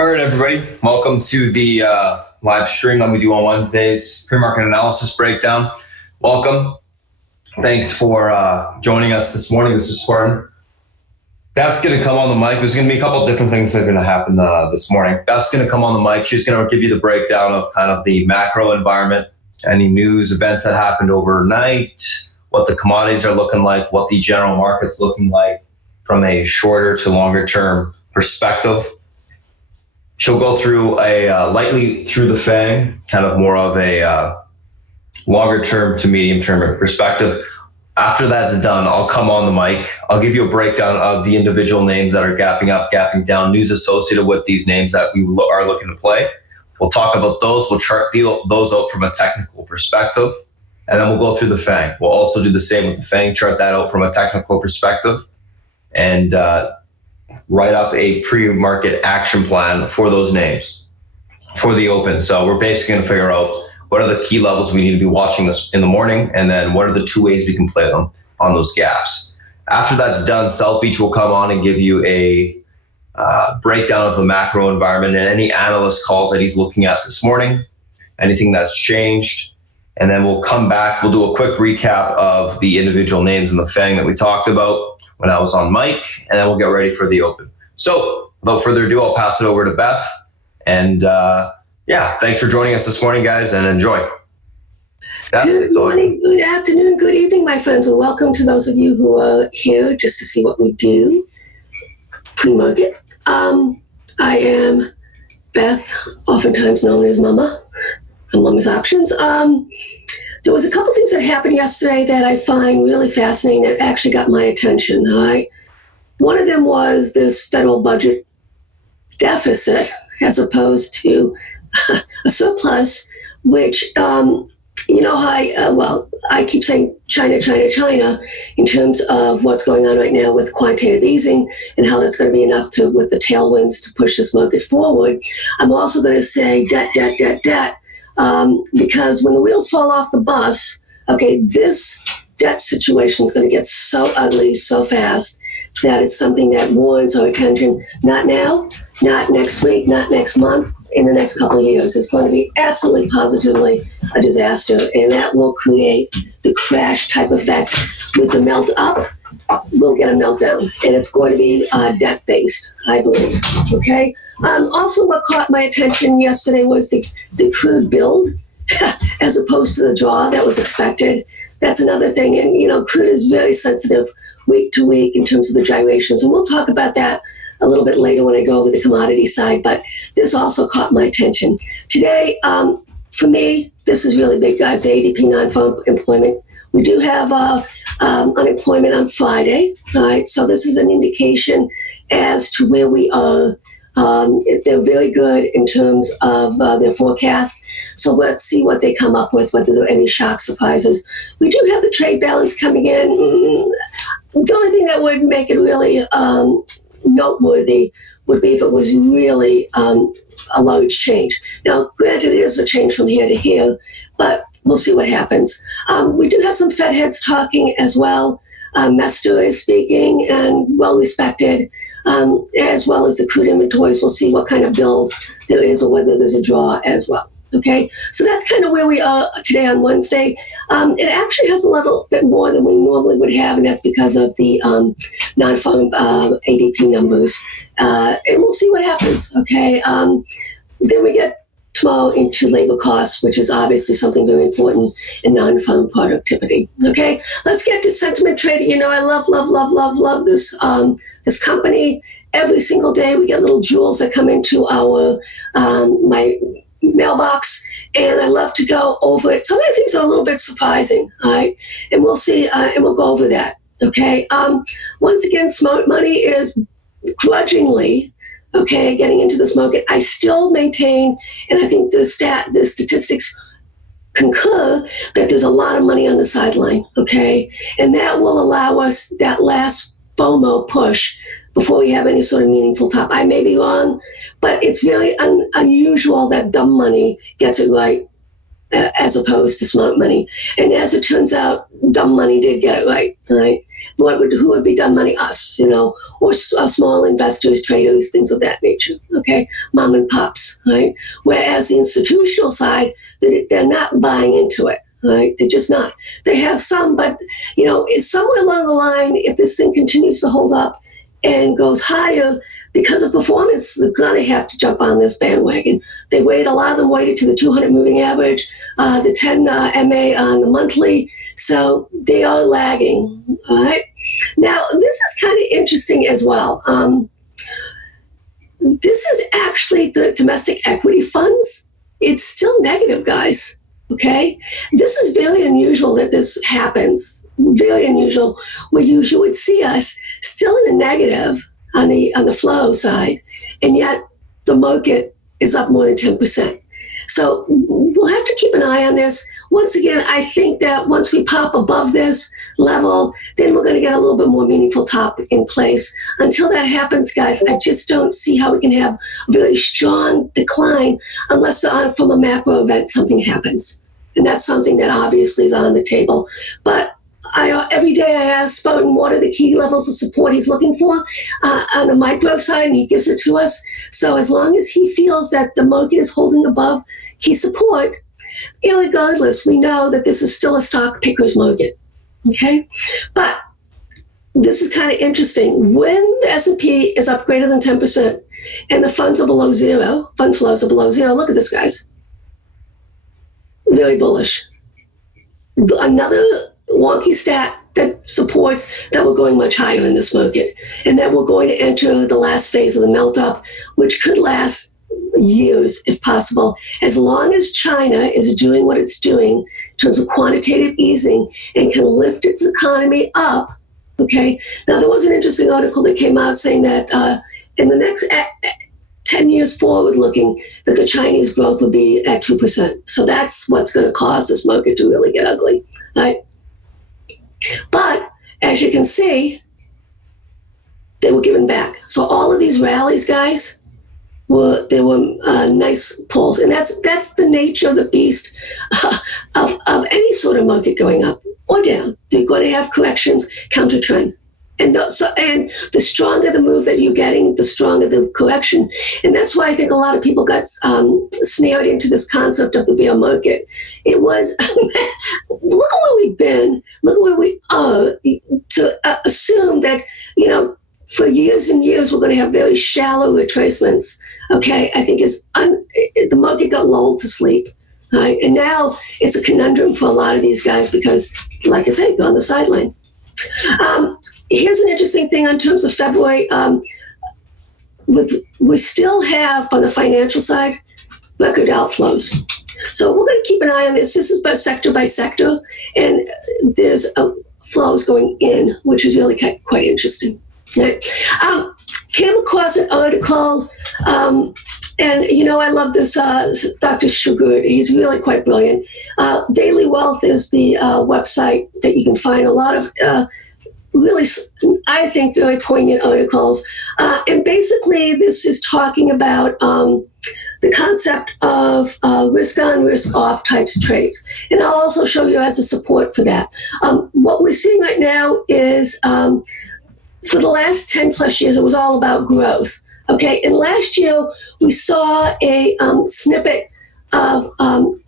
All right, everybody. Welcome to the live stream that we do on Wednesdays, pre-market analysis breakdown. Welcome. Thanks for joining us this morning. This is Spartan. Beth's going to come on the mic. There's going to be a couple of different things that are going to happen this morning. Beth's going to come on the mic. She's going to give you the breakdown of kind of the macro environment, any news, events that happened overnight, what the commodities are looking like, what the general market's looking like from a shorter to longer term perspective. She'll go through a lightly through the FANG, kind of more of a longer term to medium term perspective. After that's done, I'll come on the mic. I'll give you a breakdown of the individual names that are gapping up, gapping down, news associated with these names that we are looking to play. We'll talk about those. We'll chart those out from a technical perspective, and then we'll go through the FANG. We'll also do the same with the FANG, chart that out from a technical perspective, and write up a pre-market action plan for those names for the open. So we're basically going to figure out what are the key levels we need to be watching this in the morning, and then what are the two ways we can play them on those gaps. After that's done, South Beach will come on and give you a breakdown of the macro environment and any analyst calls that he's looking at this morning, anything that's changed. And then we'll come back, we'll do a quick recap of the individual names in the FANG that we talked about when I was on mic, and then we'll get ready for the open. So without further ado, I'll pass it over to Beth. And thanks for joining us this morning, guys, and enjoy. Good morning, good afternoon, good evening, my friends, and welcome to those of you who are here just to see what we do pre-market. I am Beth, oftentimes known as Mama, and Mama's Options. There was a couple things that happened yesterday that I find really fascinating that actually got my attention. One of them was this federal budget deficit as opposed to a surplus, which, I keep saying China, China, China in terms of what's going on right now with quantitative easing and how that's going to be enough to, with the tailwinds, to push this market forward. I'm also going to say debt, because when the wheels fall off the bus, this debt situation is going to get so ugly so fast that it's something that warrants our attention. Not now, not next week, not next month, in the next couple of years. It's going to be absolutely positively a disaster, and that will create the crash type effect. With the melt up, we'll get a meltdown, and it's going to be debt-based, I believe, okay? Also, what caught my attention yesterday was the crude build as opposed to the draw that was expected. That's another thing, and crude is very sensitive week to week in terms of the gyrations, and we'll talk about that a little bit later when I go over the commodity side, but this also caught my attention. Today, for me, this is really big, guys, ADP non-farm employment. We do have unemployment on Friday, all right? So this is an indication as to where we are. They're very good in terms of their forecast. So let's see what they come up with, whether there are any shock surprises. We do have the trade balance coming in. The only thing that would make it really noteworthy would be if it was really a large change. Now, granted, it is a change from here to here, but we'll see what happens. We do have some Fed heads talking as well. Mester is speaking and well-respected, as well as the crude inventories. We'll see what kind of build there is or whether there's a draw as well. Okay, so that's kind of where we are today on Wednesday. It actually has a little bit more than we normally would have, and that's because of the non-farm ADP numbers. And we'll see what happens, okay? Then we get tomorrow into labor costs, which is obviously something very important in non-farm productivity, okay? Let's get to sentiment trading. I love this this company. Every single day we get little jewels that come into our my mailbox, and I love to go over it. Some of the things are a little bit surprising, all right? And we'll see, and we'll go over that, okay? Once again, smart money is grudgingly, okay, getting into this market. I still maintain, and I think the statistics concur, that there's a lot of money on the sideline, okay? And that will allow us that last FOMO push before we have any sort of meaningful top. I may be wrong, but it's very unusual that dumb money gets it right as opposed to smart money. And as it turns out, dumb money did get it right. Who would be dumb money? Us, or small investors, traders, things of that nature. Okay, mom and pops, right? Whereas the institutional side, they're not buying into it. Right? They're just not. They have some, but somewhere along the line, if this thing continues to hold up and goes higher because of performance, they're going to have to jump on this bandwagon. A lot of them waited to the 200 moving average, the 10 MA on the monthly, so they are lagging. All right. Now, this is kind of interesting as well. This is actually the domestic equity funds. It's still negative, guys. Okay, this is very unusual that this happens. Very unusual, where you would see us still in a negative on the flow side, and yet the market is up more than 10%. So we'll have to keep an eye on this. Once again, I think that once we pop above this level, then we're going to get a little bit more meaningful top in place. Until that happens, guys, I just don't see how we can have a very strong decline unless from a macro event something happens. And that's something that obviously is on the table. But every day I ask Spartan what are the key levels of support he's looking for on the micro side, and he gives it to us. So as long as he feels that the market is holding above key support, irregardless, we know that this is still a stock picker's market. Okay? But this is kind of interesting. When the S&P is up greater than 10% and the funds are below zero, fund flows are below zero, look at this, guys. Very bullish. Another wonky stat that supports that we're going much higher in this market and that we're going to enter the last phase of the melt up, which could last years if possible, as long as China is doing what it's doing in terms of quantitative easing and can lift its economy up. Okay. Now, there was an interesting article that came out saying that in the next 10 years forward looking, that the Chinese growth will be at 2%. So that's what's going to cause this market to really get ugly, right? But as you can see, they were given back. So all of these rallies, guys, were nice pulls. And that's the nature of the beast of any sort of market going up or down. They're going to have corrections, counter trend. And the stronger the move that you're getting, the stronger the correction. And that's why I think a lot of people got snared into this concept of the bear market. It was, look at where we've been, look at where we are, to assume that, for years and years, we're going to have very shallow retracements. Okay, I think the market got lulled to sleep. Right? And now it's a conundrum for a lot of these guys because, like I say, they're on the sideline. Here's an interesting thing in terms of February. We still have, on the financial side, record outflows. So we're going to keep an eye on this. This is by sector, and there's flows going in, which is really quite interesting. Right? Came across an article, and I love this Dr. Sugar. He's really quite brilliant. Daily Wealth is the website that you can find a lot of really, I think, very poignant articles. And basically, this is talking about the concept of risk-on, risk-off types trades. And I'll also show you as a support for that. What we're seeing right now is, for the last 10 plus years, it was all about growth. Okay, and last year, we saw a snippet of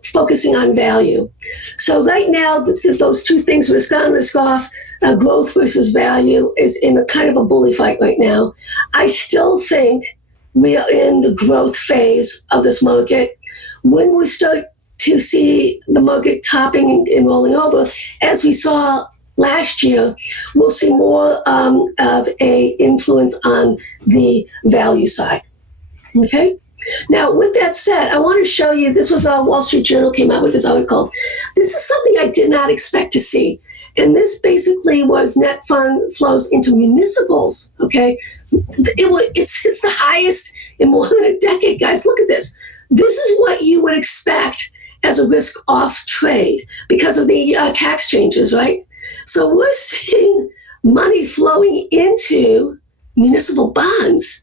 focusing on value. So right now, those two things, risk-on, risk-off, growth versus value, is in a kind of a bully fight right now. I still think we are in the growth phase of this market. When we start to see the market topping and rolling over, as we saw last year, we'll see more of a influence on the value side. Okay? Now, with that said, I want to show you, this was Wall Street Journal came out with this article. This is something I did not expect to see. And this basically was net fund flows into municipals, okay? It's the highest in more than a decade, guys. Look at this. This is what you would expect as a risk-off trade because of the tax changes, right? So we're seeing money flowing into municipal bonds.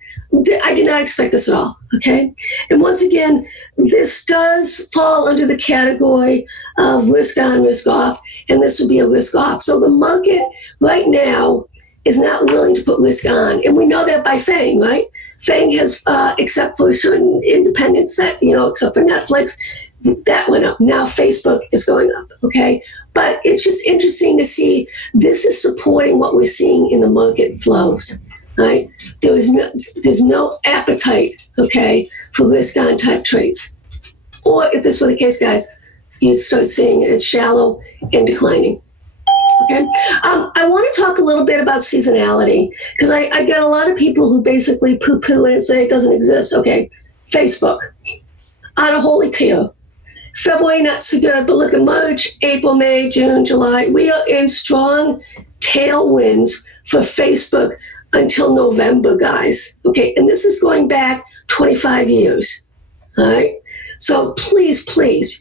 I did not expect this at all, okay? And once again, this does fall under the category of risk on, risk off, and this would be a risk off. So the market right now is not willing to put risk on. And we know that by FANG, right? FANG has, except for certain independent set, except for Netflix, that went up. Now Facebook is going up, okay? But it's just interesting to see this is supporting what we're seeing in the market flows, right? There's no appetite, okay, for risk on type trades. Or if this were the case, guys, you'd start seeing it shallow and declining. Okay. I want to talk a little bit about seasonality because I get a lot of people who basically poo-poo it and say it doesn't exist. Okay. Facebook, on a holy tear. February, not so good, but look at March, April, May, June, July. We are in strong tailwinds for Facebook until November, guys. Okay. And this is going back 25 years. All right. So please,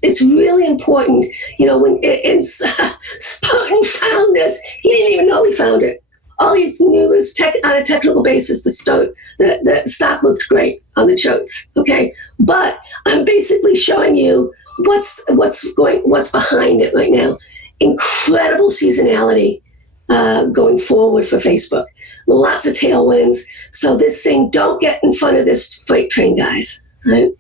it's really important. When Spartan found this, he didn't even know he found it. All he knew was on a technical basis, the stock looked great on the charts. Okay, but I'm basically showing you what's behind it right now. Incredible seasonality going forward for Facebook. Lots of tailwinds. So this thing, don't get in front of this freight train, guys. Right?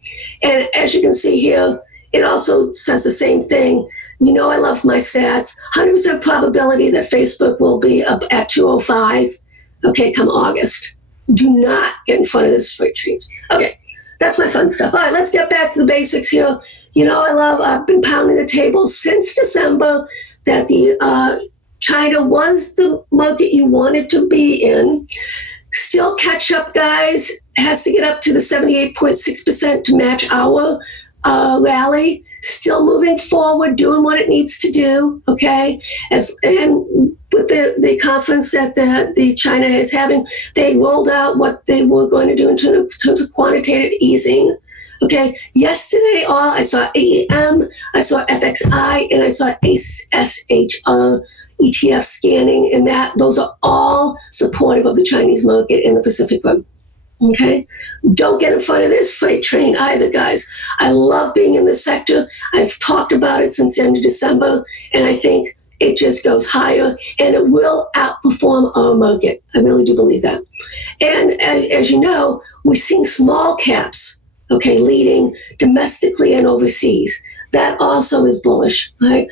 And as you can see here, it also says the same thing. I love my stats. 100% probability that Facebook will be up at 205, okay, come August. Do not get in front of this freight train. Okay, that's my fun stuff. All right, let's get back to the basics here. I've been pounding the table since December that the China was the market you wanted to be in. Still catch up, guys. Has to get up to the 78.6% to match our rally. Still moving forward, doing what it needs to do, okay? And with the conference that the China is having, they rolled out what they were going to do in terms of quantitative easing, okay? Yesterday, I saw AEM, I saw FXI, and I saw SHR ETF scanning, and those are all supportive of the Chinese market in the Pacific Rim. Okay, don't get in front of this freight train either, guys. I love being in this sector. I've talked about it since the end of December, and I think it just goes higher, and it will outperform our market. I really do believe that. And as you know, we're seeing small caps, okay, leading domestically and overseas. That also is bullish, right?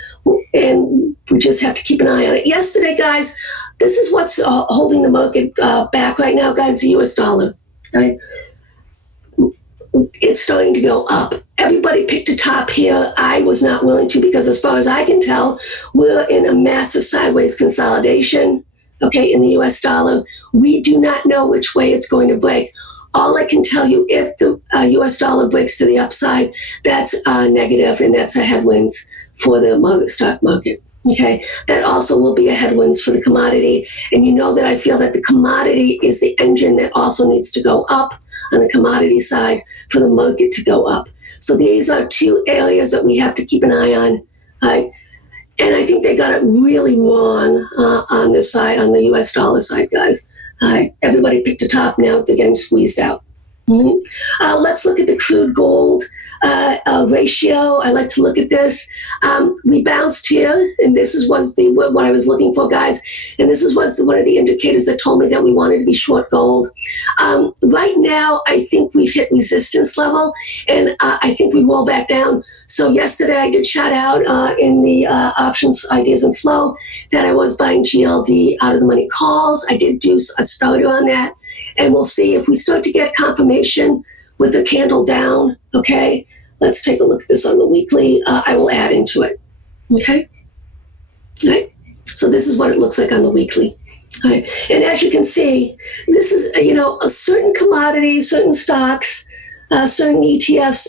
And we just have to keep an eye on it. Yesterday, guys, this is what's holding the market back right now, guys, the US dollar. Right? It's starting to go up. Everybody picked a top here. I was not willing to because as far as I can tell, we're in a massive sideways consolidation, okay, in the US dollar. We do not know which way it's going to break. All I can tell you, if the US dollar breaks to the upside, that's negative and that's a headwinds for the stock market. Okay, that also will be a headwinds for the commodity. And you know that I feel that the commodity is the engine that also needs to go up on the commodity side for the market to go up. So these are two areas that we have to keep an eye on. And I think they got it really wrong on this side, on the US dollar side, guys. Everybody picked a top, now they're getting squeezed out. Mm-hmm. Let's look at the crude gold ratio. I like to look at this. We bounced here, and this was what I was looking for, guys. And this was one of the indicators that told me that we wanted to be short gold. Right now, I think we've hit resistance level, and I think we roll back down. So yesterday, I did shout out in the options, ideas, and flow that I was buying GLD out of the money calls. I did do a starter on that, and we'll see if we start to get confirmation with a candle down. Okay, let's take a look at this on the weekly. I will add into it. Okay, all right. So this is what it looks like on the weekly. All right, and as you can see, this is a certain commodities, certain stocks, certain ETFs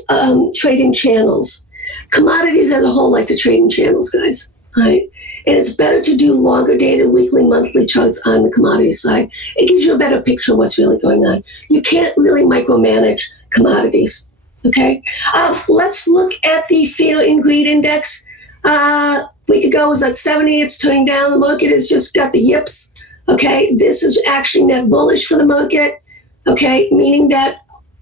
trading channels. Commodities as a whole like to trade in channels, guys. All right. And it's better to do longer dated weekly, monthly charts on the commodity side. It gives you a better picture of what's really going on. You can't really micromanage commodities, okay? Let's look at the fear and greed index. Week ago it was at 70, it's turning down. The market has just got the yips, okay? This is actually net bullish for the market, okay, meaning that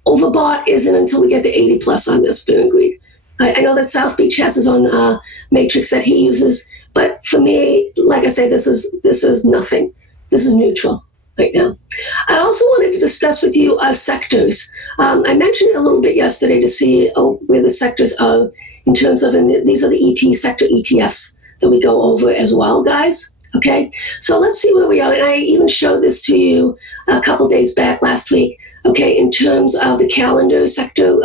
overbought isn't until we get to 80 plus on this fear and greed. I know that South Beach has his own matrix that he uses, but for me, like I say, this is nothing. This is neutral right now. I also wanted to discuss with you sectors. I mentioned it a little bit yesterday to see where the sectors are in terms of, and these are the sector ETFs that we go over as well, guys. Okay, so let's see where we are. And I even showed this to you a couple days back last week. Okay, in terms of the calendar sector,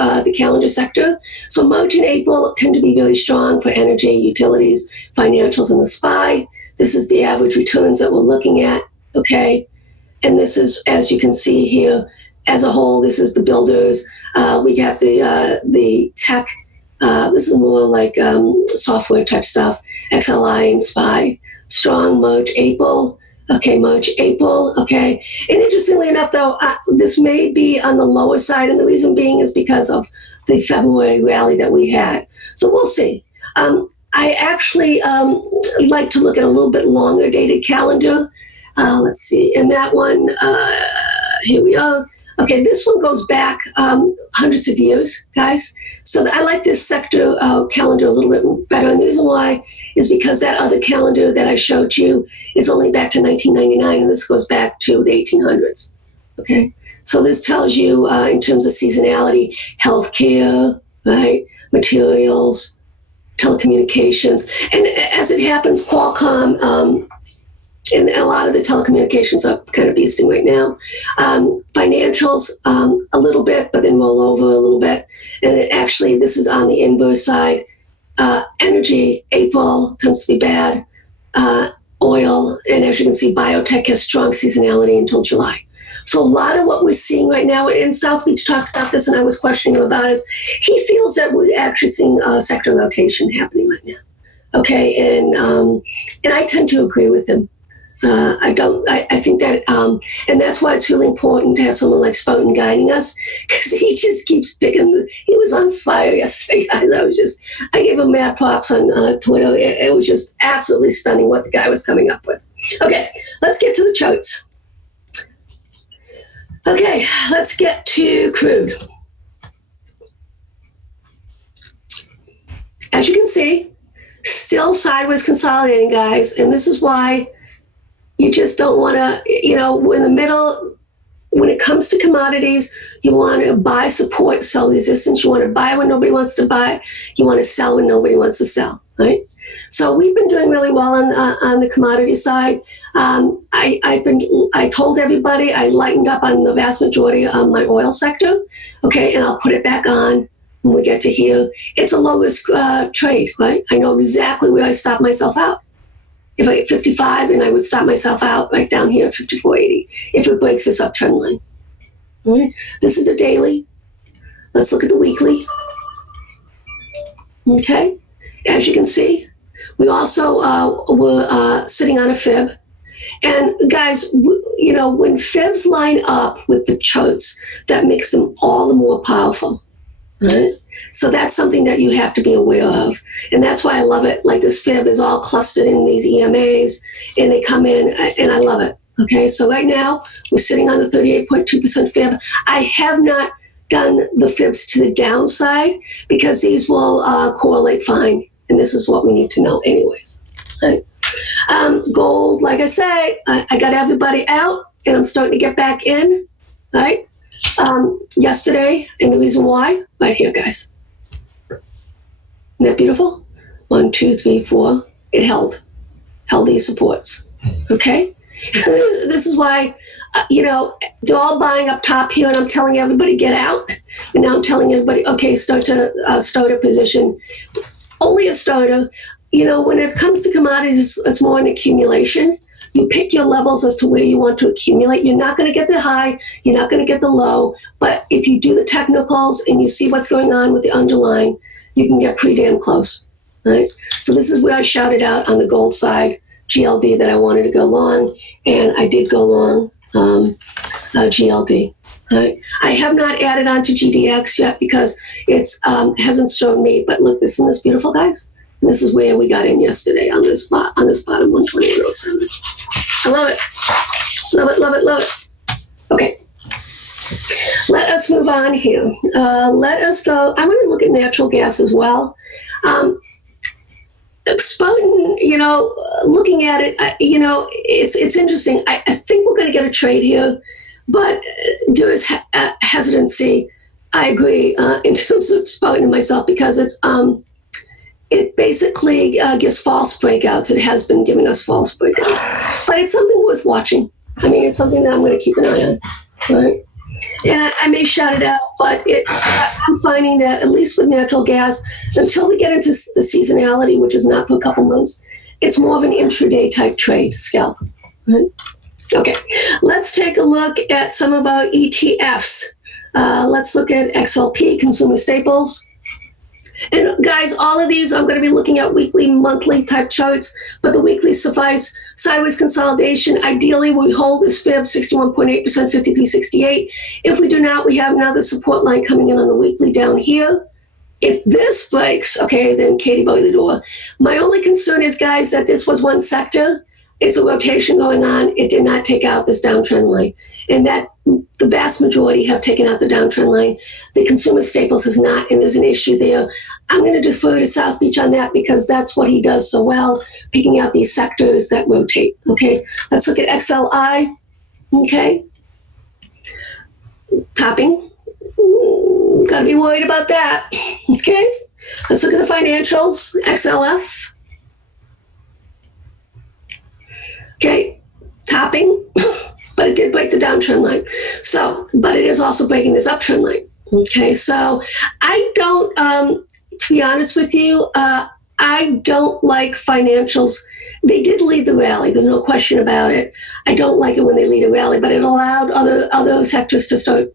So March and April tend to be very strong for energy, utilities, financials, and the SPY. This is the average returns that we're looking at. Okay, and this is, as you can see here, as a whole, this is the builders. We have the tech. This is more like software type stuff. XLI and SPY. Strong March, April. Okay, March, April, okay. And interestingly enough, though, this may be on the lower side, and the reason being is because of the February rally that we had. So we'll see. I actually like to look at a little bit longer dated calendar. Let's see, and that one, here we are. Okay, this one goes back hundreds of years, guys. So I like this sector calendar a little bit better. And the reason why is because that other calendar that I showed you is only back to 1999, and this goes back to the 1800s. Okay, so this tells you in terms of seasonality, healthcare, right, materials, telecommunications, and as it happens, Qualcomm. And a lot of the telecommunications are kind of beasting right now. Financials, a little bit, but then roll over a little bit. And actually, this is on the inverse side. Energy, April tends to be bad. Oil, and as you can see, biotech has strong seasonality until July. So a lot of what we're seeing right now, and South Beach talked about this, and I was questioning him about it, is he feels that we're actually seeing sector rotation happening right now. Okay, and I tend to agree with him. I think that, and that's why it's really important to have someone like Spartan guiding us, because he just keeps picking. He was on fire yesterday, guys. I gave him mad props on Twitter. It was just absolutely stunning what the guy was coming up with. Okay, let's get to the charts. Okay, let's get to crude. As you can see, still sideways consolidating, guys, and this is why you just don't want to, in the middle, when it comes to commodities, you want to buy support, sell resistance. You want to buy when nobody wants to buy. You want to sell when nobody wants to sell, right? So we've been doing really well on the commodity side. I told everybody I lightened up on the vast majority of my oil sector, okay, and I'll put it back on when we get to here. It's a low risk trade, right? I know exactly where I stop myself out. If I hit 55, and I would stop myself out right down here at 54.80 if it breaks this uptrend line. All right. This is the daily. Let's look at the weekly. Okay. As you can see, we also were sitting on a fib. And guys, when fibs line up with the charts, that makes them all the more powerful. Right? So that's something that you have to be aware of. And that's why I love it. Like this fib is all clustered in these EMAs, and they come in, and I love it. Okay, so right now we're sitting on the 38.2% fib. I have not done the fibs to the downside because these will correlate fine. And this is what we need to know anyways. Right? Gold, like I say, I got everybody out, and I'm starting to get back in, right? Yesterday, and the reason why, right here, guys. Isn't that beautiful? 1, 2, 3, 4. It held these supports. Okay? This is why, they're all buying up top here, and I'm telling everybody, get out. And now I'm telling everybody, okay, start a position. Only a starter. When it comes to commodities, it's more an accumulation. You pick your levels as to where you want to accumulate. You're not going to get the high. You're not going to get the low. But if you do the technicals and you see what's going on with the underlying, you can get pretty damn close. Right? So this is where I shouted out on the gold side, GLD, that I wanted to go long. And I did go long GLD. Right? I have not added on to GDX yet because it's hasn't shown me. But look, isn't this beautiful, guys? And this is where we got in yesterday on this bottom 121.07. I love it. Love it, love it, love it. Okay. Let us move on here. Let us go. I'm going to look at natural gas as well. Spartan, looking at it, it's interesting. I think we're going to get a trade here, but there is hesitancy. I agree in terms of Spartan and myself because it basically gives false breakouts. It has been giving us false breakouts, but it's something worth watching. I mean, it's something that I'm going to keep an eye on, right? And I may shout it out, but I'm finding that at least with natural gas, until we get into the seasonality, which is not for a couple months, it's more of an intraday type trade scalp. Right? Okay, let's take a look at some of our ETFs. Let's look at XLP, consumer staples. And guys, all of these, I'm going to be looking at weekly, monthly type charts, but the weekly suffice. Sideways consolidation. Ideally, we hold this fib 61.8%, 53.68. If we do not, we have another support line coming in on the weekly down here. If this breaks, okay, then Katie boy the door. My only concern is, guys, that this was one sector. It's a rotation going on. It did not take out this downtrend line. And that the vast majority have taken out the downtrend line. The consumer staples has not, and there's an issue there. I'm going to defer to South Beach on that because that's what he does so well, picking out these sectors that rotate. Okay, let's look at XLI. Okay, topping. Got to be worried about that. Okay, let's look at the financials. XLF. Okay, topping, but it did break the downtrend line. So, but it is also breaking this uptrend line. Okay, so I don't, to be honest with you, I don't like financials. They did lead the rally. There's no question about it. I don't like it when they lead a rally, but it allowed other sectors to start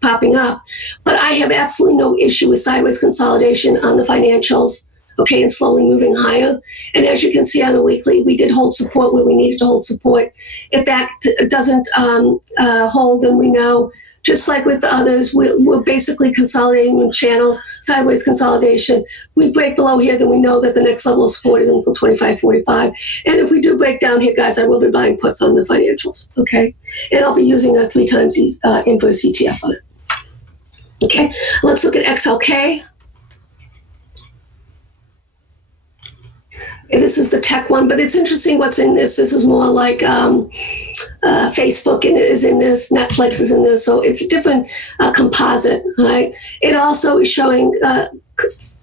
popping up. But I have absolutely no issue with sideways consolidation on the financials. Okay, and slowly moving higher. And as you can see on the weekly, we did hold support where we needed to hold support. If that doesn't hold, then we know, just like with the others, we're basically consolidating in channels, sideways consolidation. We break below here, then we know that the next level of support is until 25.45. And if we do break down here, guys, I will be buying puts on the financials, okay? And I'll be using a 3 times inverse ETF on it. Okay, let's look at XLK. This is the tech one, but it's interesting what's in this. This is more like Facebook is in this, Netflix is in this, so it's a different composite, right? It also is showing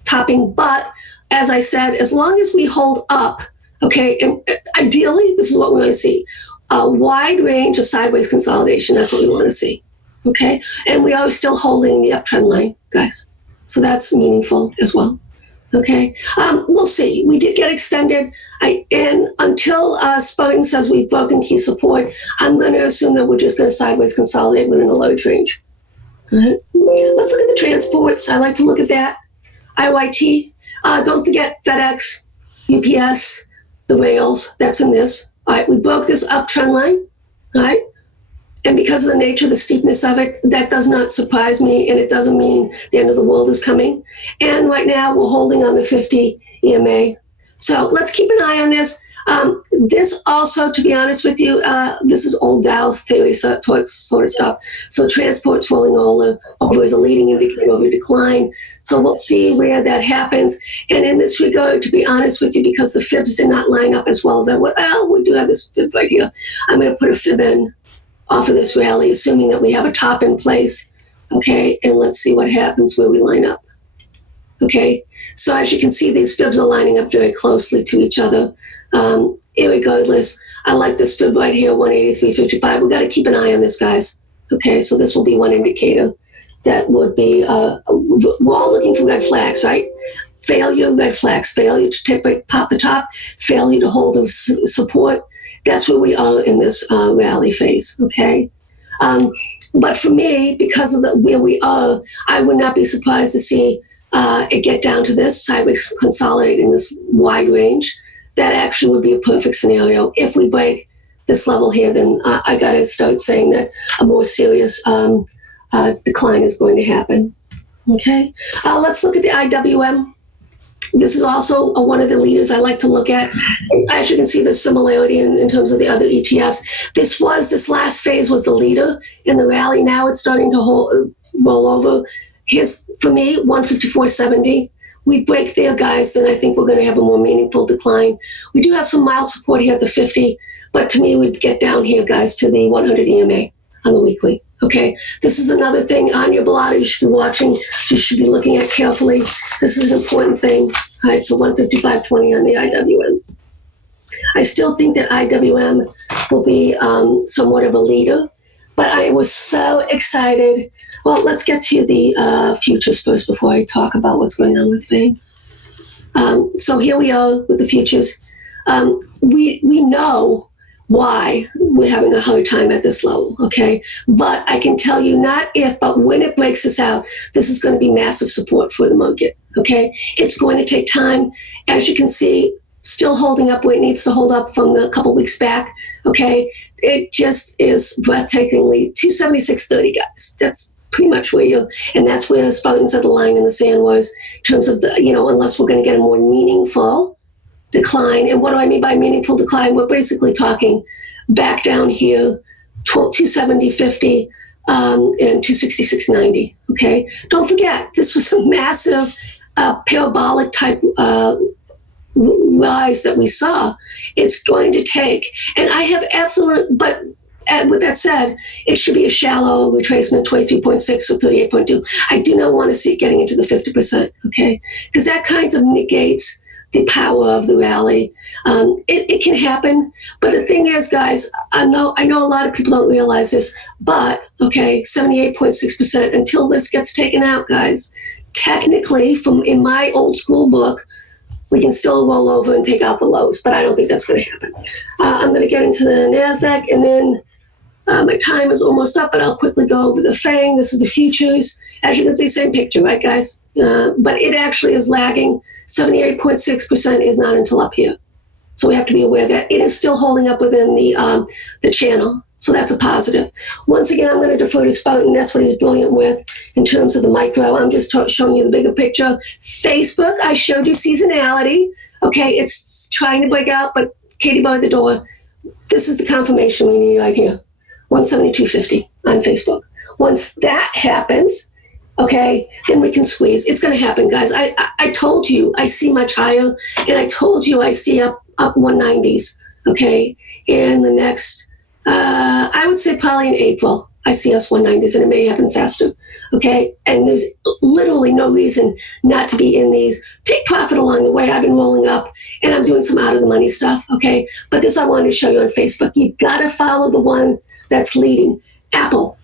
topping, but as I said, as long as we hold up, okay, and ideally, this is what we want to see. A wide range of sideways consolidation, that's what we want to see, okay? And we are still holding the uptrend line, guys. So that's meaningful as well. Okay, we'll see. We did get extended, and until Spartan says we've broken key support, I'm going to assume that we're just going to sideways consolidate within a large range. Let's look at the transports. I like to look at that. IYT. Don't forget FedEx, UPS, the rails. That's in this. All right, we broke this uptrend line. All right. And because of the nature, the steepness of it, that does not surprise me, and it doesn't mean the end of the world is coming. And right now, we're holding on the 50 EMA. So let's keep an eye on this. This also, to be honest with you, this is old Dow theory sort of stuff. So transport's rolling over is a leading indicator of a decline. So we'll see where that happens. And in this regard, to be honest with you, because the fibs did not line up as well as I would, well, we do have this fib right here. I'm going to put a fib in off of this rally, assuming that we have a top in place, okay? And let's see what happens where we line up, okay? So as you can see, these fibs are lining up very closely to each other. Irregardless, I like this fib right here, 183.55. We've got to keep an eye on this, guys, okay? So this will be one indicator that would be, we're all looking for red flags, right? Failure, red flags, failure to pop the top, failure to hold of support. That's where we are in this rally phase, okay? But for me, because of where we are, I would not be surprised to see it get down to this, sideways consolidating this wide range. That actually would be a perfect scenario. If we break this level here, then I got to start saying that a more serious decline is going to happen, okay? Let's look at the IWM. This is also one of the leaders I like to look at. As you can see, there's similarity in terms of the other ETFs. This last phase was the leader in the rally. Now it's starting to roll over. Here's, for me, 154.70. We break there, guys, then I think we're going to have a more meaningful decline. We do have some mild support here at the 50, but to me, we'd get down here, guys, to the 100 EMA on the weekly. Okay, this is another thing on your blotter you should be watching, you should be looking at carefully. This is an important thing. All right, so 155.20 on the IWM. I still think that IWM will be somewhat of a leader, but I was so excited. Well, let's get to the futures first before I talk about what's going on with FANG. So here we are with the futures. We know why we're having a hard time at this level, okay? But I can tell you not if, but when it breaks us out, this is going to be massive support for the market, okay? It's going to take time. As you can see, still holding up where it needs to hold up from a couple weeks back, okay? It just is breathtakingly 276.30, guys. That's pretty much where and that's where Spartan said the line in the sand was in terms of the, unless we're going to get a more meaningful decline. And what do I mean by meaningful decline? We're basically talking back down here, 270.50 and 266.90. Okay. Don't forget, this was a massive parabolic type rise that we saw. It's going to take, and I have but with that said, it should be a shallow retracement, 23.6 or 38.2. I do not want to see it getting into the 50%. Okay. Because that kind of negates the power of the rally. It can happen, but the thing is, guys, I know a lot of people don't realize this, but okay, 78.6% until this gets taken out, guys. Technically, in my old school book, we can still roll over and take out the lows, but I don't think that's going to happen. I'm going to get into the NASDAQ, and then my time is almost up, but I'll quickly go over the FANG. This is the futures. As you can see, same picture, right, guys? But it actually is lagging. 78.6% is not until up here. So we have to be aware that it is still holding up within the channel. So that's a positive. Once again, I'm going to defer to Spartan. That's what he's brilliant with in terms of the micro. I'm just showing you the bigger picture. Facebook, I showed you seasonality. Okay, it's trying to break out, but Katie barred the door. This is the confirmation we need right here. 172.50 on Facebook. Once that happens, okay, then we can squeeze. It's going to happen, guys. I told you I see much higher, and I told you I see up 190s, okay, in the next, I would say probably in April, I see us 190s, and it may happen faster, okay? And there's literally no reason not to be in these. Take profit along the way. I've been rolling up, and I'm doing some out-of-the-money stuff, okay? But this I wanted to show you on Facebook. You got to follow the one that's leading. Apple,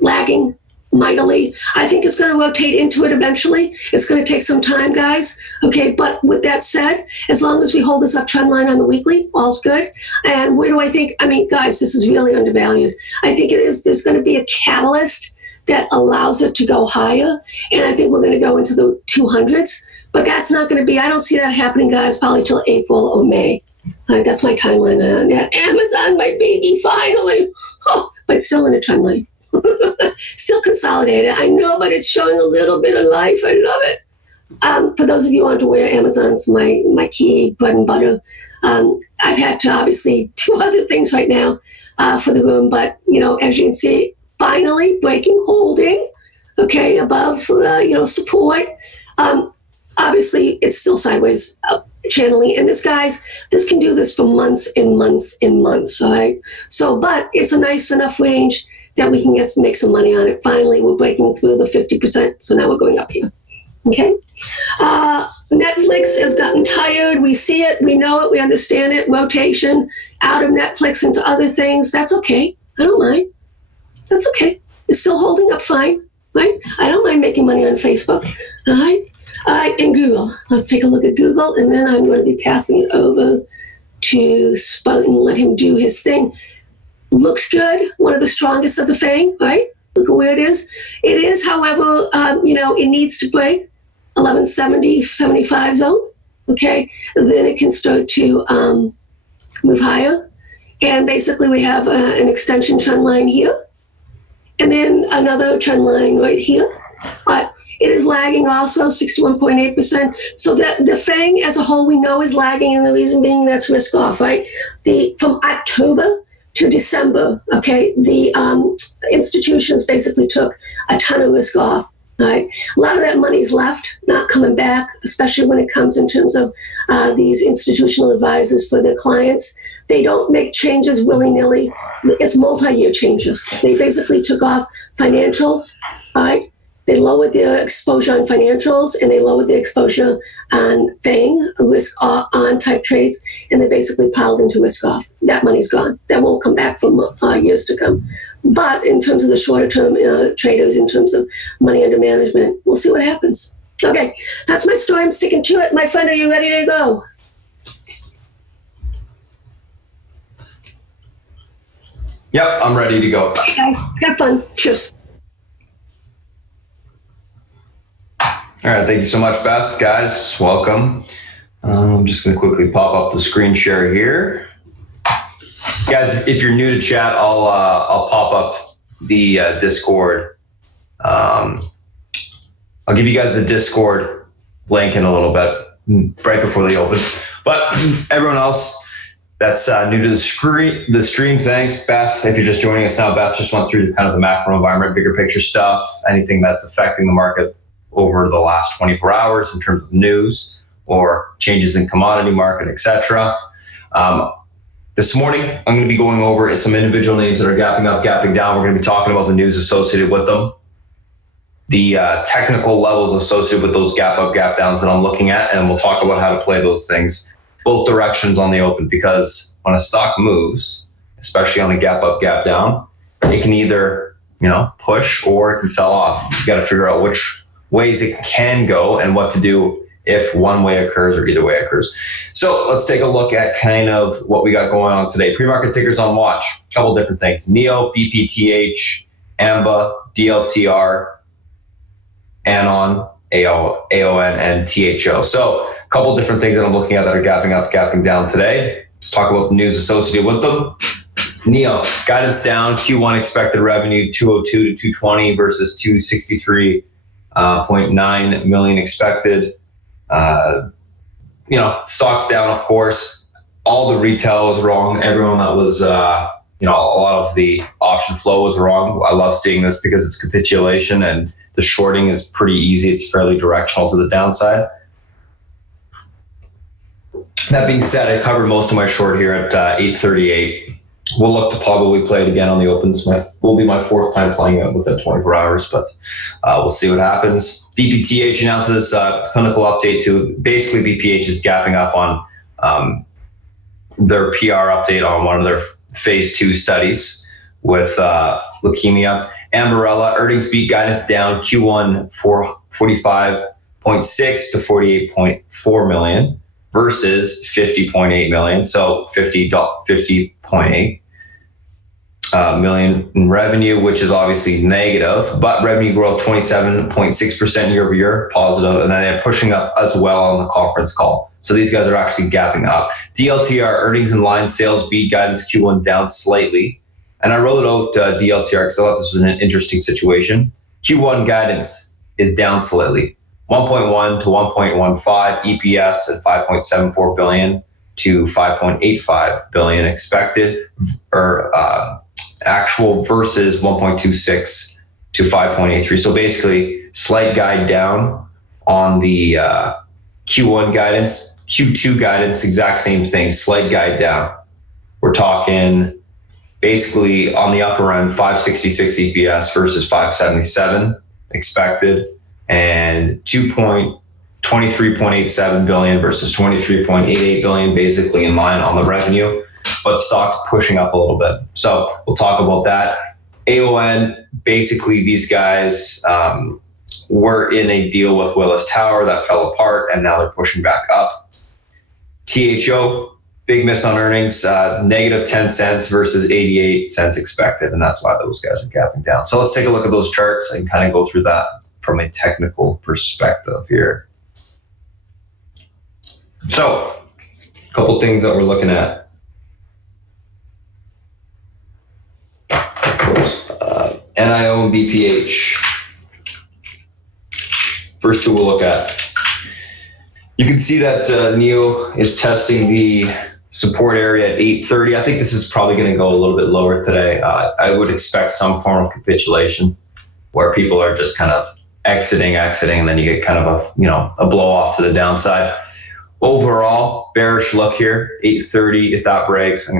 lagging mightily. I think it's going to rotate into it eventually. It's going to take some time, guys. Okay, but with that said, as long as we hold this uptrend line on the weekly, all's good. And where do I think? I mean, guys, this is really undervalued. I think it is. There's going to be a catalyst that allows it to go higher, and I think we're going to go into the 200s. But that's not going to be. I don't see that happening, guys. Probably till April or May. All right, that's my timeline on that. Amazon, my baby, finally. Oh, but it's still in a trend line. Still consolidated. I know, but it's showing a little bit of life. I love it. For those of you who aren't aware, Amazon's my key bread and butter. I've had to obviously do other things right now for the room, but as you can see, finally breaking, holding, okay, above support. Obviously, it's still sideways channeling, and this can do this for months and months and months. All right, so but it's a nice enough range that we can make some money on it. Finally, we're breaking through the 50%, so now we're going up here. Okay. Netflix has gotten tired. We see it, we know it, we understand it. Rotation out of Netflix into other things. That's okay. I don't mind. That's okay. It's still holding up fine, right? I don't mind making money on Facebook. All right. And Google. Let's take a look at Google, and then I'm going to be passing it over to Spartan, let him do his thing. Looks good. One of the strongest of the FANG, right? Look at where it is. It is, however, it needs to break 1170, 75 zone. Okay, and then it can start to move higher. And basically, we have an extension trend line here, and then another trend line right here. But It is lagging also, 61.8%. So the FANG as a whole we know is lagging, and the reason being that's risk off, right? From October to December, okay, the institutions basically took a ton of risk off. Right. A lot of that money's left, not coming back, especially when it comes in terms of these institutional advisors for their clients. They don't make changes willy-nilly. It's multi-year changes. They basically took off financials, right? They lowered their exposure on financials, and they lowered their exposure on FANG, risk on type trades, and they basically piled into risk off. That money's gone. That won't come back for years to come. But in terms of the shorter term traders, in terms of money under management, we'll see what happens. Okay, that's my story. I'm sticking to it. My friend, are you ready to go? Yep, I'm ready to go. Okay, guys, have fun. Cheers. All right, thank you so much, Beth. Guys, welcome. I'm just going to quickly pop up the screen share here. Guys, if you're new to chat, I'll pop up the Discord. I'll give you guys the Discord link in a little bit, right before they open. But everyone else that's new to the stream, thanks. Beth, if you're just joining us now, Beth just went through the kind of the macro environment, bigger picture stuff, anything that's affecting the market over the last 24 hours in terms of news or changes in commodity market, etc. This morning, I'm going to be going over some individual names that are gapping up, gapping down. We're going to be talking about the news associated with them, the technical levels associated with those gap up, gap downs that I'm looking at, and we'll talk about how to play those things both directions on the open, because when a stock moves, especially on a gap up, gap down, it can either, push or it can sell off. You got to figure out which ways it can go and what to do if one way occurs or either way occurs. So let's take a look at kind of what we got going on today. Pre-market tickers on watch, a couple different things. NEO, BPTH, AMBA, DLTR, ANON, AON, and THO. So a couple different things that I'm looking at that are gapping up, gapping down today. Let's talk about the news associated with them. NEO, guidance down, Q1 expected revenue 202 to 220 versus 263.9 million expected. Stocks down, of course. All the retail was wrong. Everyone that was, a lot of the option flow was wrong. I love seeing this because it's capitulation and the shorting is pretty easy. It's fairly directional to the downside. That being said, I covered most of my short here at 8:38. We'll look to probably play it again on the opens. Will be my fourth time playing it within 24 hours, but we'll see what happens. BPTH announces clinical update to basically BPH is gapping up on their PR update on one of their phase 2 studies with leukemia. Ambarella earnings beat, guidance down, Q1 45.6 to 48.4 million versus 50.8 million. So 50.8 million in revenue, which is obviously negative, but revenue growth 27.6% year over year, positive, and then they're pushing up as well on the conference call. So these guys are actually gapping up. DLTR earnings in line, sales beat, guidance Q1 down slightly. And I wrote out DLTR because I thought this was an interesting situation. Q1 guidance is down slightly, 1.1 to 1.15, EPS at 5.74 billion to 5.85 billion expected, or actual versus 1.26 to 5.83. So basically, slight guide down on the Q1 guidance. Q2 guidance, exact same thing, slight guide down. We're talking basically on the upper end, 566 EPS versus 577 expected, and 23.87 billion versus 23.88 billion, basically in line on the revenue, but stocks pushing up a little bit. So we'll talk about that. AON, basically these guys were in a deal with Willis Tower that fell apart, and now they're pushing back up. THO, big miss on earnings, negative 10 cents versus 88 cents expected, and that's why those guys are gapping down. So let's take a look at those charts and kind of go through that from a technical perspective here. So a couple things that we're looking at. NIO and BPH. First two we'll look at. You can see that NEO is testing the support area at 830. I think this is probably going to go a little bit lower today. I would expect some form of capitulation where people are just kind of exiting, and then you get kind of a blow off to the downside. Overall, bearish look here, 830. If that breaks,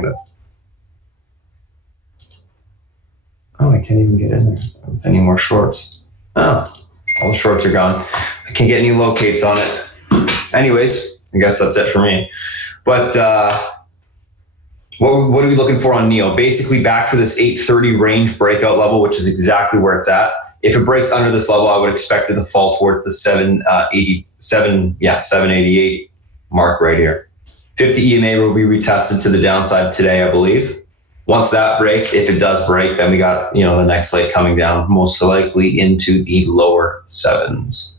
I can't even get in there with any more shorts. Oh, all the shorts are gone. I can't get any locates on it. Anyways, I guess that's it for me. But what are we looking for on NEO? Basically back to this 830 range breakout level, which is exactly where it's at. If it breaks under this level, I would expect it to fall towards the 788 mark right here. 50 EMA will be retested to the downside today, I believe. Once that breaks, if it does break, then we got the next leg coming down, most likely into the lower sevens.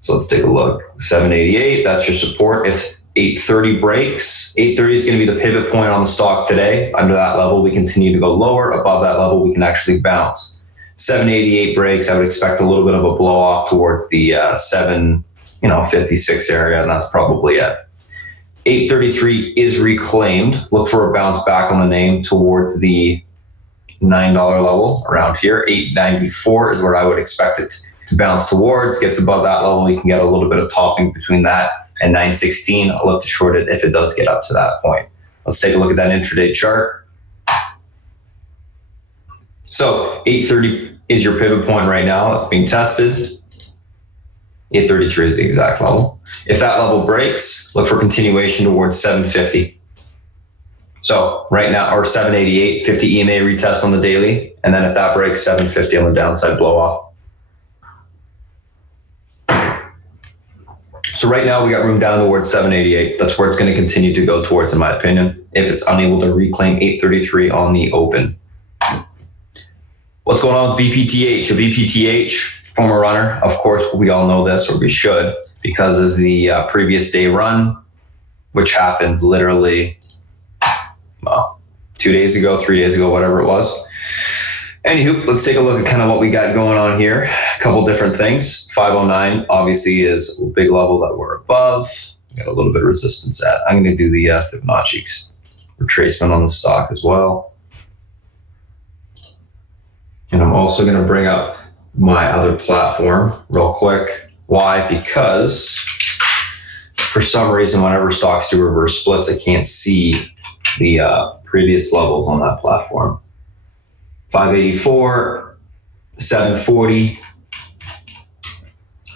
So let's take a look. 788, that's your support. If 830 breaks, 830 is going to be the pivot point on the stock today. Under that level, we continue to go lower. Above that level, we can actually bounce. 788 breaks, I would expect a little bit of a blow off towards the 756 area, and that's probably it. 833 is reclaimed. Look for a bounce back on the name towards the $9 level around here. 894 is where I would expect it to bounce towards. Gets above that level, you can get a little bit of topping between that and 916. I'll look to short it if it does get up to that point. Let's take a look at that intraday chart. So 830 is your pivot point right now. It's being tested. 833 is the exact level. If that level breaks, look for continuation towards 750. So right now, or 788, 50 EMA retest on the daily. And then if that breaks, 750 on the downside blow off. So right now we got room down towards 788. That's where it's going to continue to go towards, in my opinion, if it's unable to reclaim 833 on the open. What's going on with BPTH? So BPTH, former runner, of course, we all know this, or we should, because of the previous day run, which happened literally 2 days ago, 3 days ago, whatever it was. Anywho, let's take a look at kind of what we got going on here. A couple different things. 509 obviously is a big level that we're above. We got a little bit of resistance at. I'm going to do the Fibonacci retracement on the stock as well. And I'm also going to bring up my other platform real quick. Why? Because for some reason, whenever stocks do reverse splits, I can't see the previous levels on that platform. 584, 740.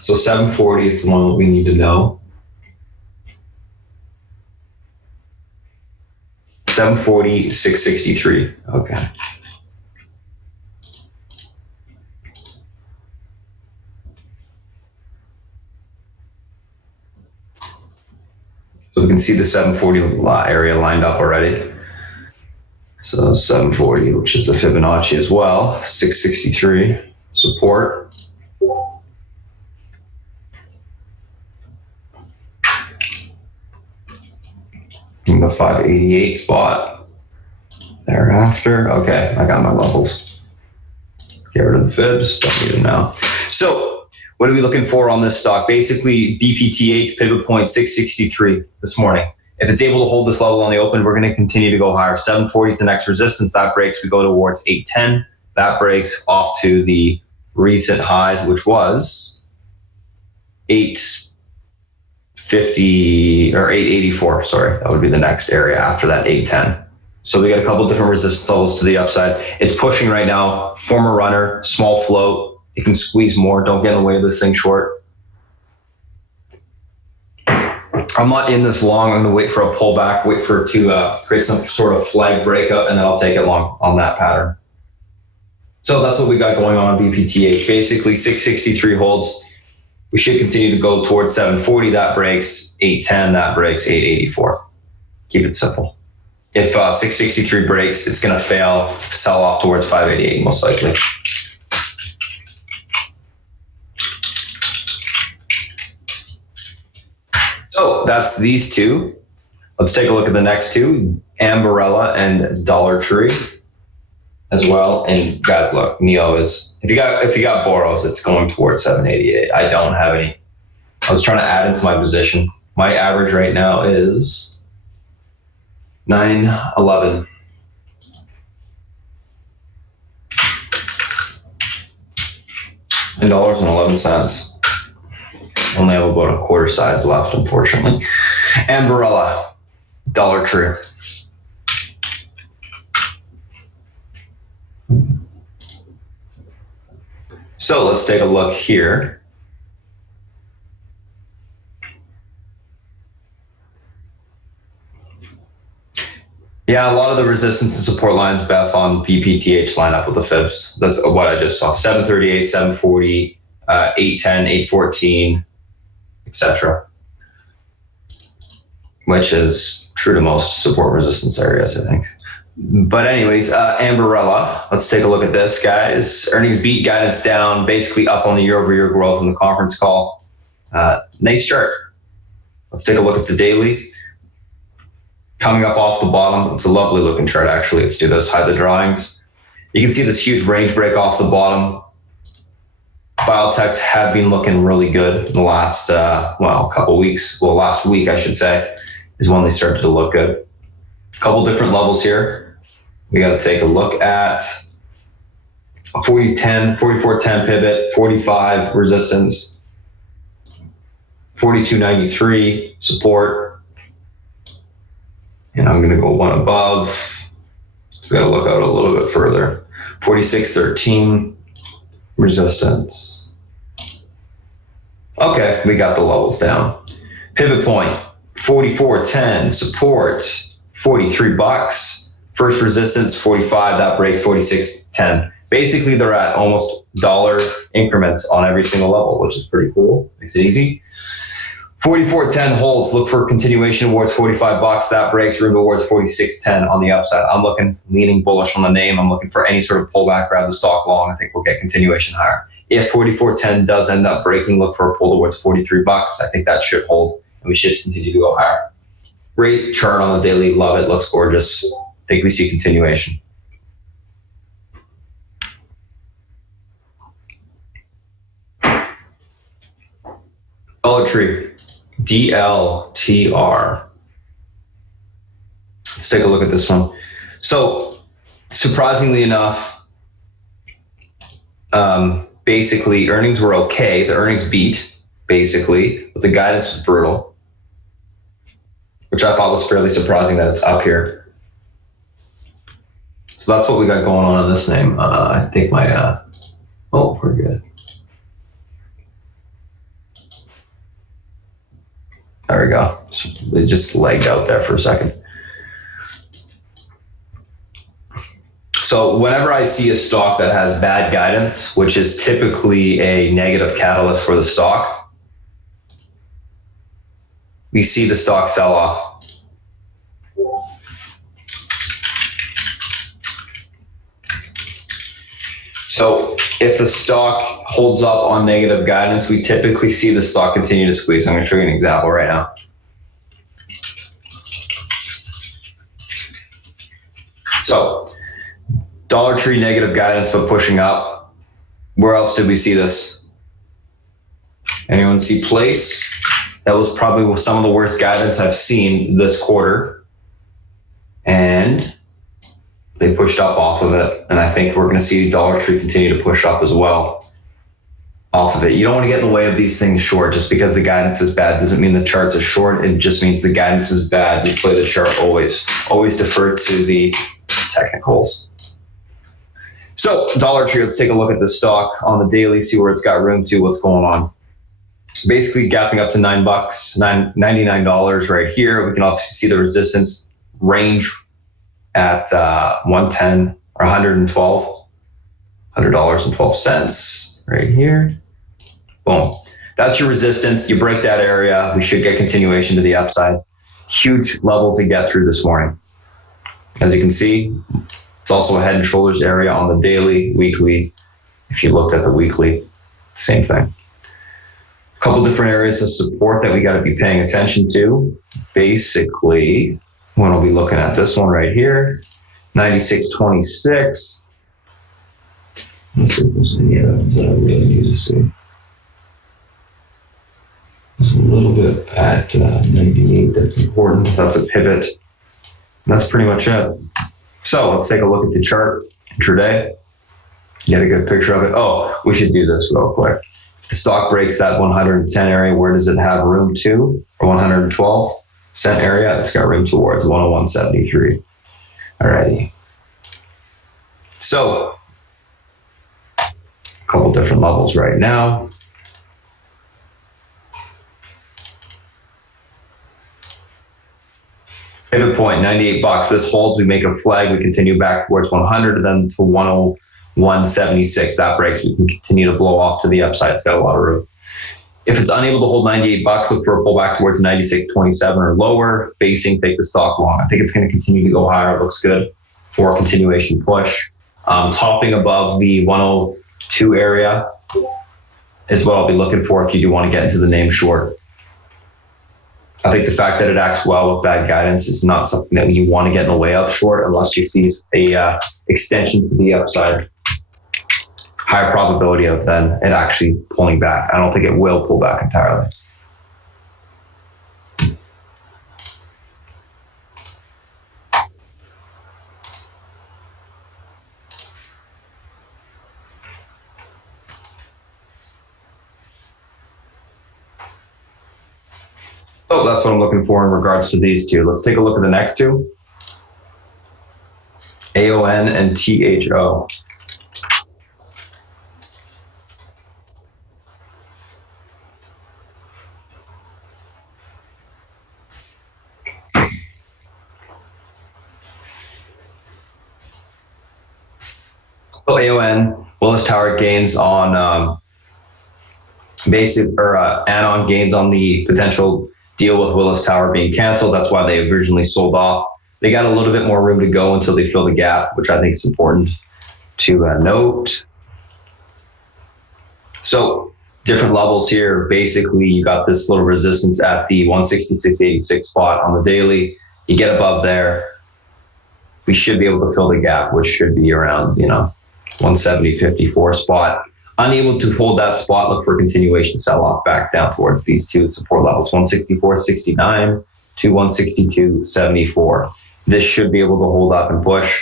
So 740 is the one that we need to know. 740, 663. Okay. So we can see the 740 area lined up already. So 740, which is the Fibonacci as well, 663 support. In the 588 spot thereafter. Okay, I got my levels. Get rid of the fibs, don't need them now. So what are we looking for on this stock? Basically, BPTH pivot point 663 this morning. If it's able to hold this level on the open, we're going to continue to go higher. 740 is the next resistance. That breaks, we go towards 810. That breaks off to the recent highs, which was 850 or 884. Sorry, that would be the next area after that 810. So we got a couple different resistance levels to the upside. It's pushing right now. Former runner, small float. It can squeeze more. Don't get in the way of this thing short. I'm not in this long. I'm going to wait for a pullback, wait for it to create some sort of flag breakup, and then I'll take it long on that pattern. So that's what we got going on BPTH. Basically, 663 holds. We should continue to go towards 740. That breaks 810. That breaks 884. Keep it simple. If 663 breaks, it's going to fail, sell off towards 588 most likely. So that's these two. Let's take a look at the next two, Ambarella and Dollar Tree. as well. And guys, look, NEO is, if you got borrows, it's going towards 788. I don't have any. I was trying to add into my position. My average right now is 911. $9.11. Only have about a quarter size left, unfortunately. Amberella, Dollar Tree. So let's take a look here. Yeah, a lot of the resistance and support lines, Beth, on BPTH line up with the fibs. That's what I just saw. 738, 740, 810, 814, etc. Which is true to most support resistance areas, I think. But anyways, Amberella, let's take a look at this, guys. Earnings beat, guidance down, basically up on the year-over-year growth in the conference call. Nice chart. Let's take a look at the daily. Coming up off the bottom, it's a lovely looking chart, actually. Let's do this, hide the drawings. You can see this huge range break off the bottom. Biotechs have been looking really good in the last, couple weeks. Well, last week, I should say, is when they started to look good. A couple different levels here. We got to take a look at a 44.10 pivot, 45 resistance, 42.93 support. And I'm going to go one above. We got to look out a little bit further. 46.13 resistance. Okay, we got the levels down. Pivot point, 44.10 support, $43. First resistance, 45. That breaks 46.10. Basically, they're at almost dollar increments on every single level, which is pretty cool. Makes it easy. 44.10 holds. Look for continuation towards $45. That breaks room towards 46.10 on the upside. I'm leaning bullish on the name. I'm looking for any sort of pullback, grab the stock long. I think we'll get continuation higher. If 44.10 does end up breaking, look for a pull towards $43. I think that should hold, and we should continue to go higher. Great chart on the daily. Love it. Looks gorgeous. I think we see continuation. Dollar Tree. DLTR. Let's take a look at this one. So, surprisingly enough, basically earnings were okay. The earnings beat, basically, but the guidance was brutal, which I thought was fairly surprising that it's up here. So that's what we got going on in this name. I think my, we're good. There we go. It just lagged out there for a second. So whenever I see a stock that has bad guidance, which is typically a negative catalyst for the stock, we see the stock sell off. So if the stock holds up on negative guidance, we typically see the stock continue to squeeze. I'm going to show you an example right now. So Dollar Tree negative guidance, but pushing up. Where else did we see this? Anyone see Place? That was probably some of the worst guidance I've seen this quarter. And they pushed up off of it. And I think we're going to see Dollar Tree continue to push up as well off of it. You don't want to get in the way of these things short. Just because the guidance is bad doesn't mean the charts are short. It just means the guidance is bad. You play the chart always. Always defer to the technicals. So Dollar Tree, let's take a look at the stock on the daily, see where it's got room to, what's going on. Basically gapping up to $9, $99 right here. We can obviously see the resistance range at 110 or $112 right here. Boom. That's your resistance. You break that area, we should get continuation to the upside. Huge level to get through this morning. As you can see, it's also a head and shoulders area on the daily, weekly. If you looked at the weekly, same thing. A couple different areas of support that we got to be paying attention to. Basically, when we'll be looking at this one right here, 96.26. Let's see if there's any evidence that I really need to see. There's a little bit at 98 that's important. That's a pivot. That's pretty much it. So let's take a look at the chart intraday. Get a good picture of it. Oh, we should do this real quick. If the stock breaks that 110 area, where does it have room to? Or 112 cent area? It's got room towards 101.73. Alrighty. So, a couple different levels right now. Pivot point, 98 bucks. This holds, we make a flag, we continue back towards 100, then to 101.76. That breaks, we can continue to blow off to the upside. It's got a lot of room. If it's unable to hold 98 bucks, look for a pullback towards 96.27 or lower. Facing, take the stock long. I think it's going to continue to go higher. It looks good for a continuation push. Topping above the 102 area is what I'll be looking for if you do want to get into the name short. I think the fact that it acts well with bad guidance is not something that you want to get in the way of short unless you see a extension to the upside. Higher probability of then it actually pulling back. I don't think it will pull back entirely. So that's what I'm looking for in regards to these two. Let's take a look at the next two. AON and THO. So AON, Willis Tower gains on anon gains on the potential deal with Willis Tower being canceled. That's why they originally sold off. They got a little bit more room to go until they fill the gap, which I think is important to note. So different levels here. Basically, you got this little resistance at the 166.86 spot on the daily. You get above there, we should be able to fill the gap, which should be around 170.54 spot. Unable to hold that spot, look for continuation sell-off back down towards these two support levels, 164.69 to 162.74. This should be able to hold up and push.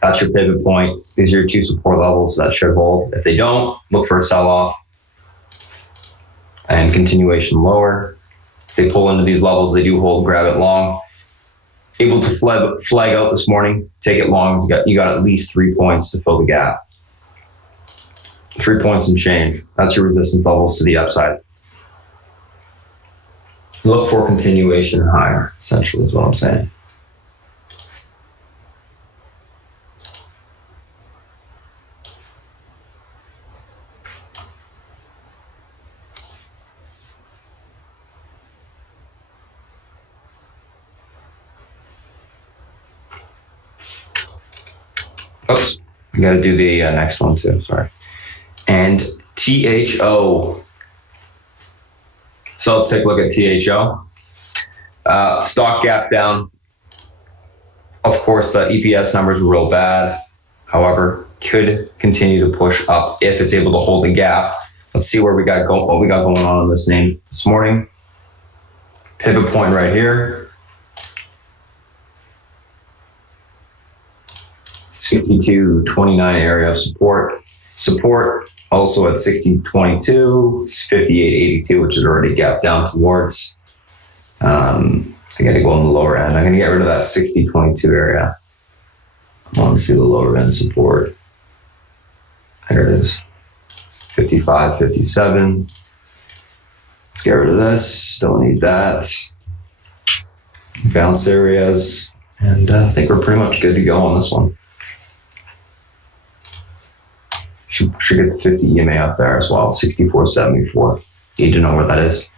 That's your pivot point. These are your two support levels that should hold. If they don't, look for a sell-off and continuation lower. If they pull into these levels, they do hold, grab it long. Able to flag out this morning, take it long. You got at least 3 points to fill the gap. 3 points and change. That's your resistance levels to the upside. Look for continuation higher, essentially is what I'm saying. Oops, I got to do the next one too, sorry. And THO. So let's take a look at THO. Stock gap down. Of course, the EPS numbers were real bad. However, could continue to push up if it's able to hold the gap. Let's see where what we got going on in this name this morning. Pivot point right here. 62.29 area of support. Support also at 60.22, 58.82, which is already gapped down towards. I got to go on the lower end. I'm going to get rid of that 60.22 area. I want to see the lower end support. There it is. 55, 57. Let's get rid of this. Don't need that. Bounce areas. And I think we're pretty much good to go on this one. Should get the 50 EMA up there as well, 64.74. Need to know where that is.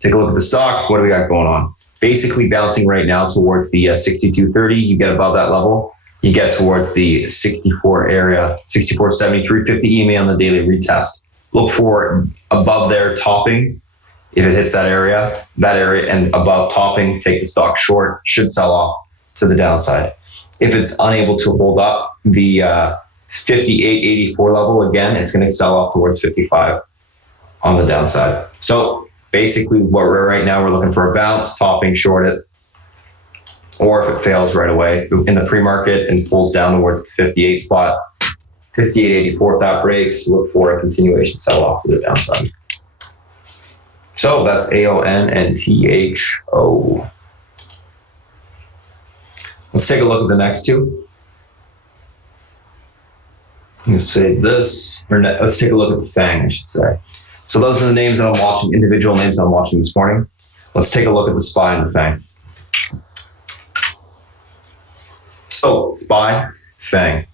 Take a look at the stock. What do we got going on? Basically bouncing right now towards the 62.30. You get above that level. You get towards the 64 area, 64.73, 50 EMA on the daily retest. Look for above there topping. If it hits that area and above topping, take the stock short, should sell off to the downside. If it's unable to hold up the 58.84 level, again, it's going to sell off towards 55 on the downside. So basically what we're right now, we're looking for a bounce, topping, short it, or if it fails right away in the pre-market and pulls down towards the 58 spot, 58.84, if that breaks, look for a continuation sell-off to the downside. So that's AONNTHO. Let's take a look at the next two. Let's say this, let's take a look at the FANG, I should say. So those are the names that I'm watching, individual names that I'm watching this morning. Let's take a look at the SPY and the FANG. So SPY, FANG.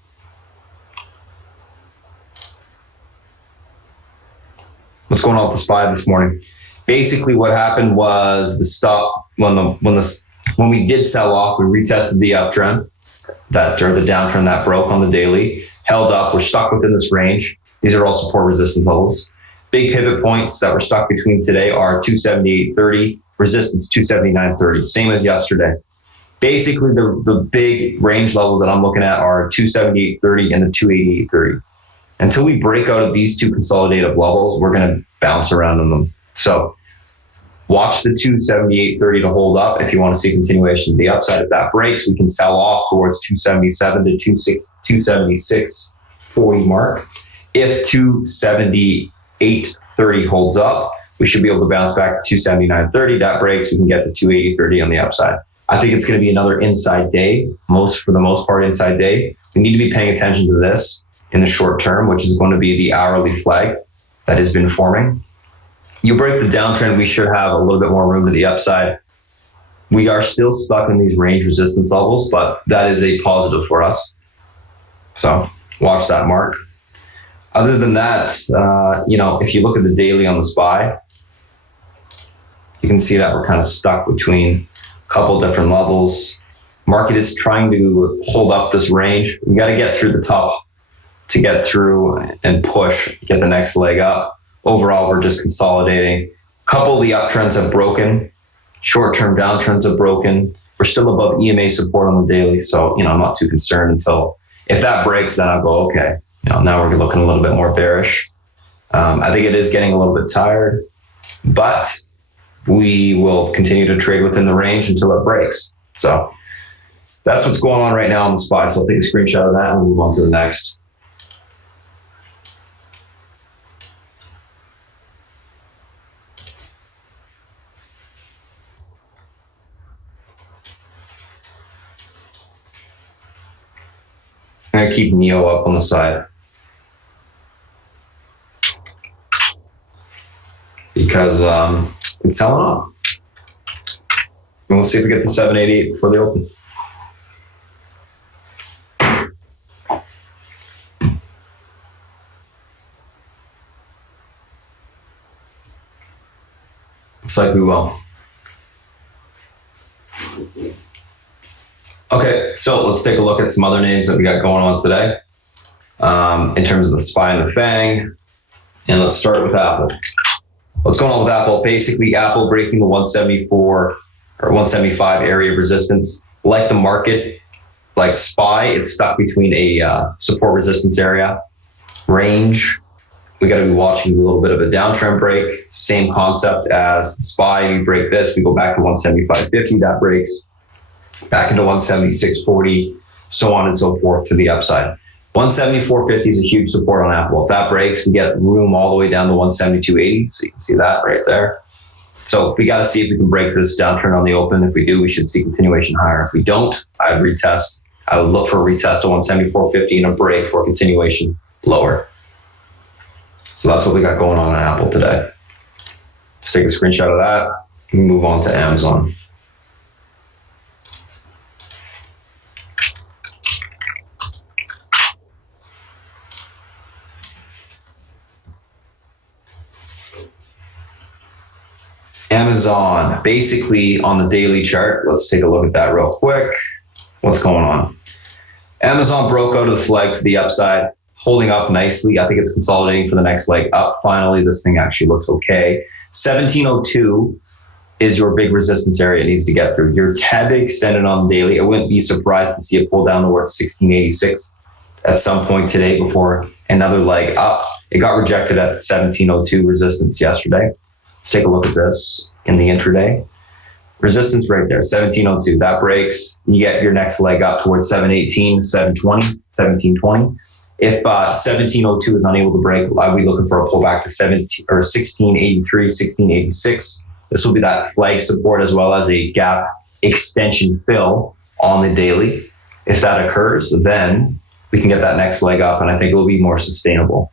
What's going on with the SPY this morning? Basically what happened was the stop, when we did sell off, we retested the uptrend, or the downtrend that broke on the daily, held up, we're stuck within this range. These are all support resistance levels. Big pivot points that we're stuck between today are 278.30, resistance 279.30, same as yesterday. Basically the big range levels that I'm looking at are 278.30 and the 288.30. Until we break out of these two consolidative levels, we're going to bounce around in them. So watch the 278.30 to hold up if you want to see continuation to the upside. If that breaks, we can sell off towards 277 to 276.40 mark. If 278.30 holds up, we should be able to bounce back to 279.30. That breaks, we can get to 280.30 on the upside. I think it's going to be another inside day, for the most part inside day. We need to be paying attention to this in the short term, which is going to be the hourly flag that has been forming. You break the downtrend, we should have a little bit more room to the upside. We are still stuck in these range resistance levels, but that is a positive for us. So watch that mark. Other than that, if you look at the daily on the SPY, you can see that we're kind of stuck between a couple different levels. Market is trying to hold up this range. We got to get through the top to get through and push, get the next leg up. Overall, we're just consolidating. A couple of the uptrends have broken. Short-term downtrends have broken. We're still above EMA support on the daily. So, I'm not too concerned until, if that breaks, then I'll go, okay. Now we're looking a little bit more bearish. I think it is getting a little bit tired, but we will continue to trade within the range until it breaks. So that's what's going on right now on the SPY. So I'll take a screenshot of that and move on to the next. I'm going to keep NEO up on the side because it's selling off. And we'll see if we get the 788 before the open. Looks like we will. Okay, so let's take a look at some other names that we got going on today in terms of the SPY and the FANG. And let's start with Apple. What's going on with Apple? Basically, Apple breaking the 174 or 175 area of resistance. Like the market, like SPY, it's stuck between a support resistance area range. We got to be watching a little bit of a downtrend break. Same concept as the SPY. You break this, we go back to 175.50. That breaks back into 176.40, so on and so forth to the upside. 174.50 is a huge support on Apple. If that breaks, we get room all the way down to 172.80. So you can see that right there. So we got to see if we can break this downtrend on the open. If we do, we should see continuation higher. If we don't, I'd retest. I would look for a retest of 174.50 and a break for continuation lower. So that's what we got going on Apple today. Let's take a screenshot of that and move on to Amazon. Amazon, basically on the daily chart, let's take a look at that real quick. What's going on? Amazon broke out of the flag to the upside, holding up nicely. I think it's consolidating for the next leg up. Finally, this thing actually looks okay. 1702 is your big resistance area it needs to get through. You're tad bit extended on the daily. I wouldn't be surprised to see it pull down towards 1686 at some point today before another leg up. It got rejected at 1702 resistance yesterday. Let's take a look at this in the intraday. Resistance right there, 1702. That breaks, you get your next leg up towards 718, 720, 1720. If 1702 is unable to break, I'll be looking for a pullback to 1683, 1686. This will be that flag support as well as a gap extension fill on the daily. If that occurs, then we can get that next leg up, and I think it will be more sustainable.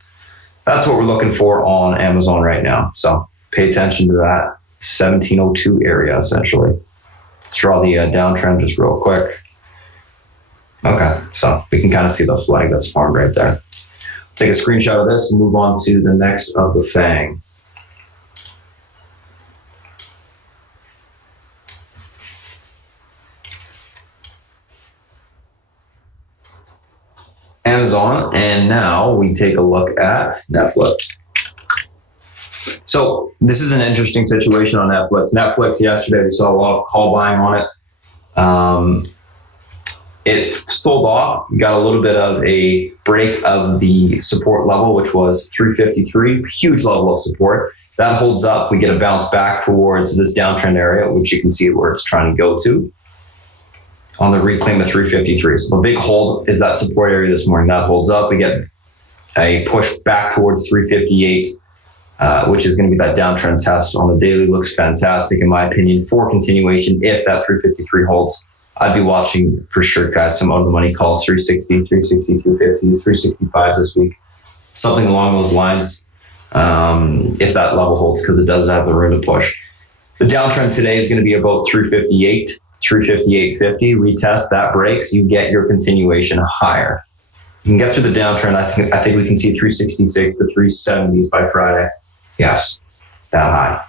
That's what we're looking for on Amazon right now. So pay attention to that 1702 area, essentially. Let's draw the downtrend just real quick. Okay, so we can kind of see the flag that's formed right there. Take a screenshot of this and move on to the next of the FANG. Amazon, and now we take a look at Netflix. So this is an interesting situation on Netflix. Netflix yesterday, we saw a lot of call buying on it. It sold off, got a little bit of a break of the support level, which was 353, huge level of support. That holds up, we get a bounce back towards this downtrend area, which you can see where it's trying to go to on the reclaim of 353. So the big hold is that support area this morning. That holds up, we get a push back towards 358, which is going to be that downtrend test on the daily. Looks fantastic in my opinion for continuation. If that 353 holds, I'd be watching for sure, guys, some out of the money calls, 360, 360, 250s, 365 this week, something along those lines. If that level holds, because it doesn't have the room to push. The downtrend today is going to be about 358, 358.50. Retest, that breaks, you get your continuation higher. You can get through the downtrend. I think we can see 366 to 370s by Friday. Yes, that high.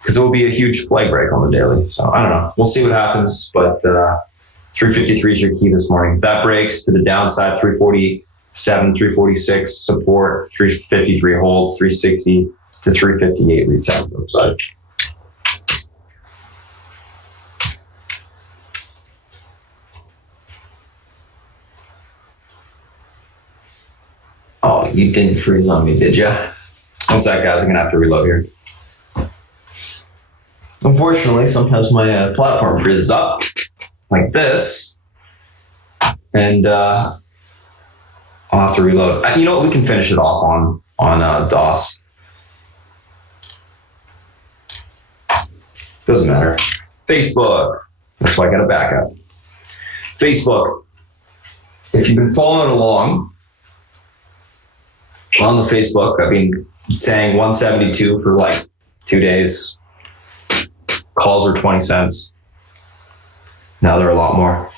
Because it will be a huge flag break on the daily. So I don't know. We'll see what happens. But 353 is your key this morning. That breaks to the downside, 347, 346 support, 353 holds, 360 to 358 retest upside. Oh, you didn't freeze on me, did ya? One sec, guys. I'm going to have to reload here. Unfortunately, sometimes my platform freezes up like this, and I'll have to reload. You know what? We can finish it off on DOS. Doesn't matter. Facebook. That's why I got a backup. Facebook. If you've been following along on the Facebook, I've been saying 172 for like 2 days. Calls are 20 cents. Now they're a lot more.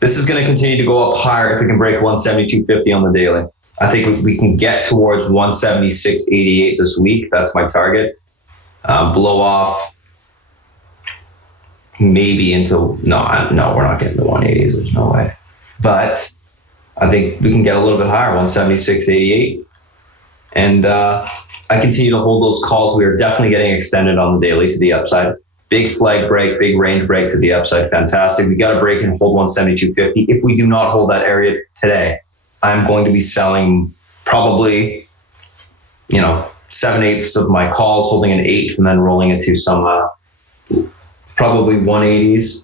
This is going to continue to go up higher if we can break 172.50 on the daily. I think we can get towards 176.88 this week. That's my target. Blow off maybe until, no, we're not getting the 180s. There's no way. But I think we can get a little bit higher, 176.88. And I continue to hold those calls. We are definitely getting extended on the daily to the upside. Big flag break, big range break to the upside. Fantastic. We got to break and hold 172.50. If we do not hold that area today, I'm going to be selling probably, 7/8 of my calls, holding an 8 and then rolling it to some probably 180s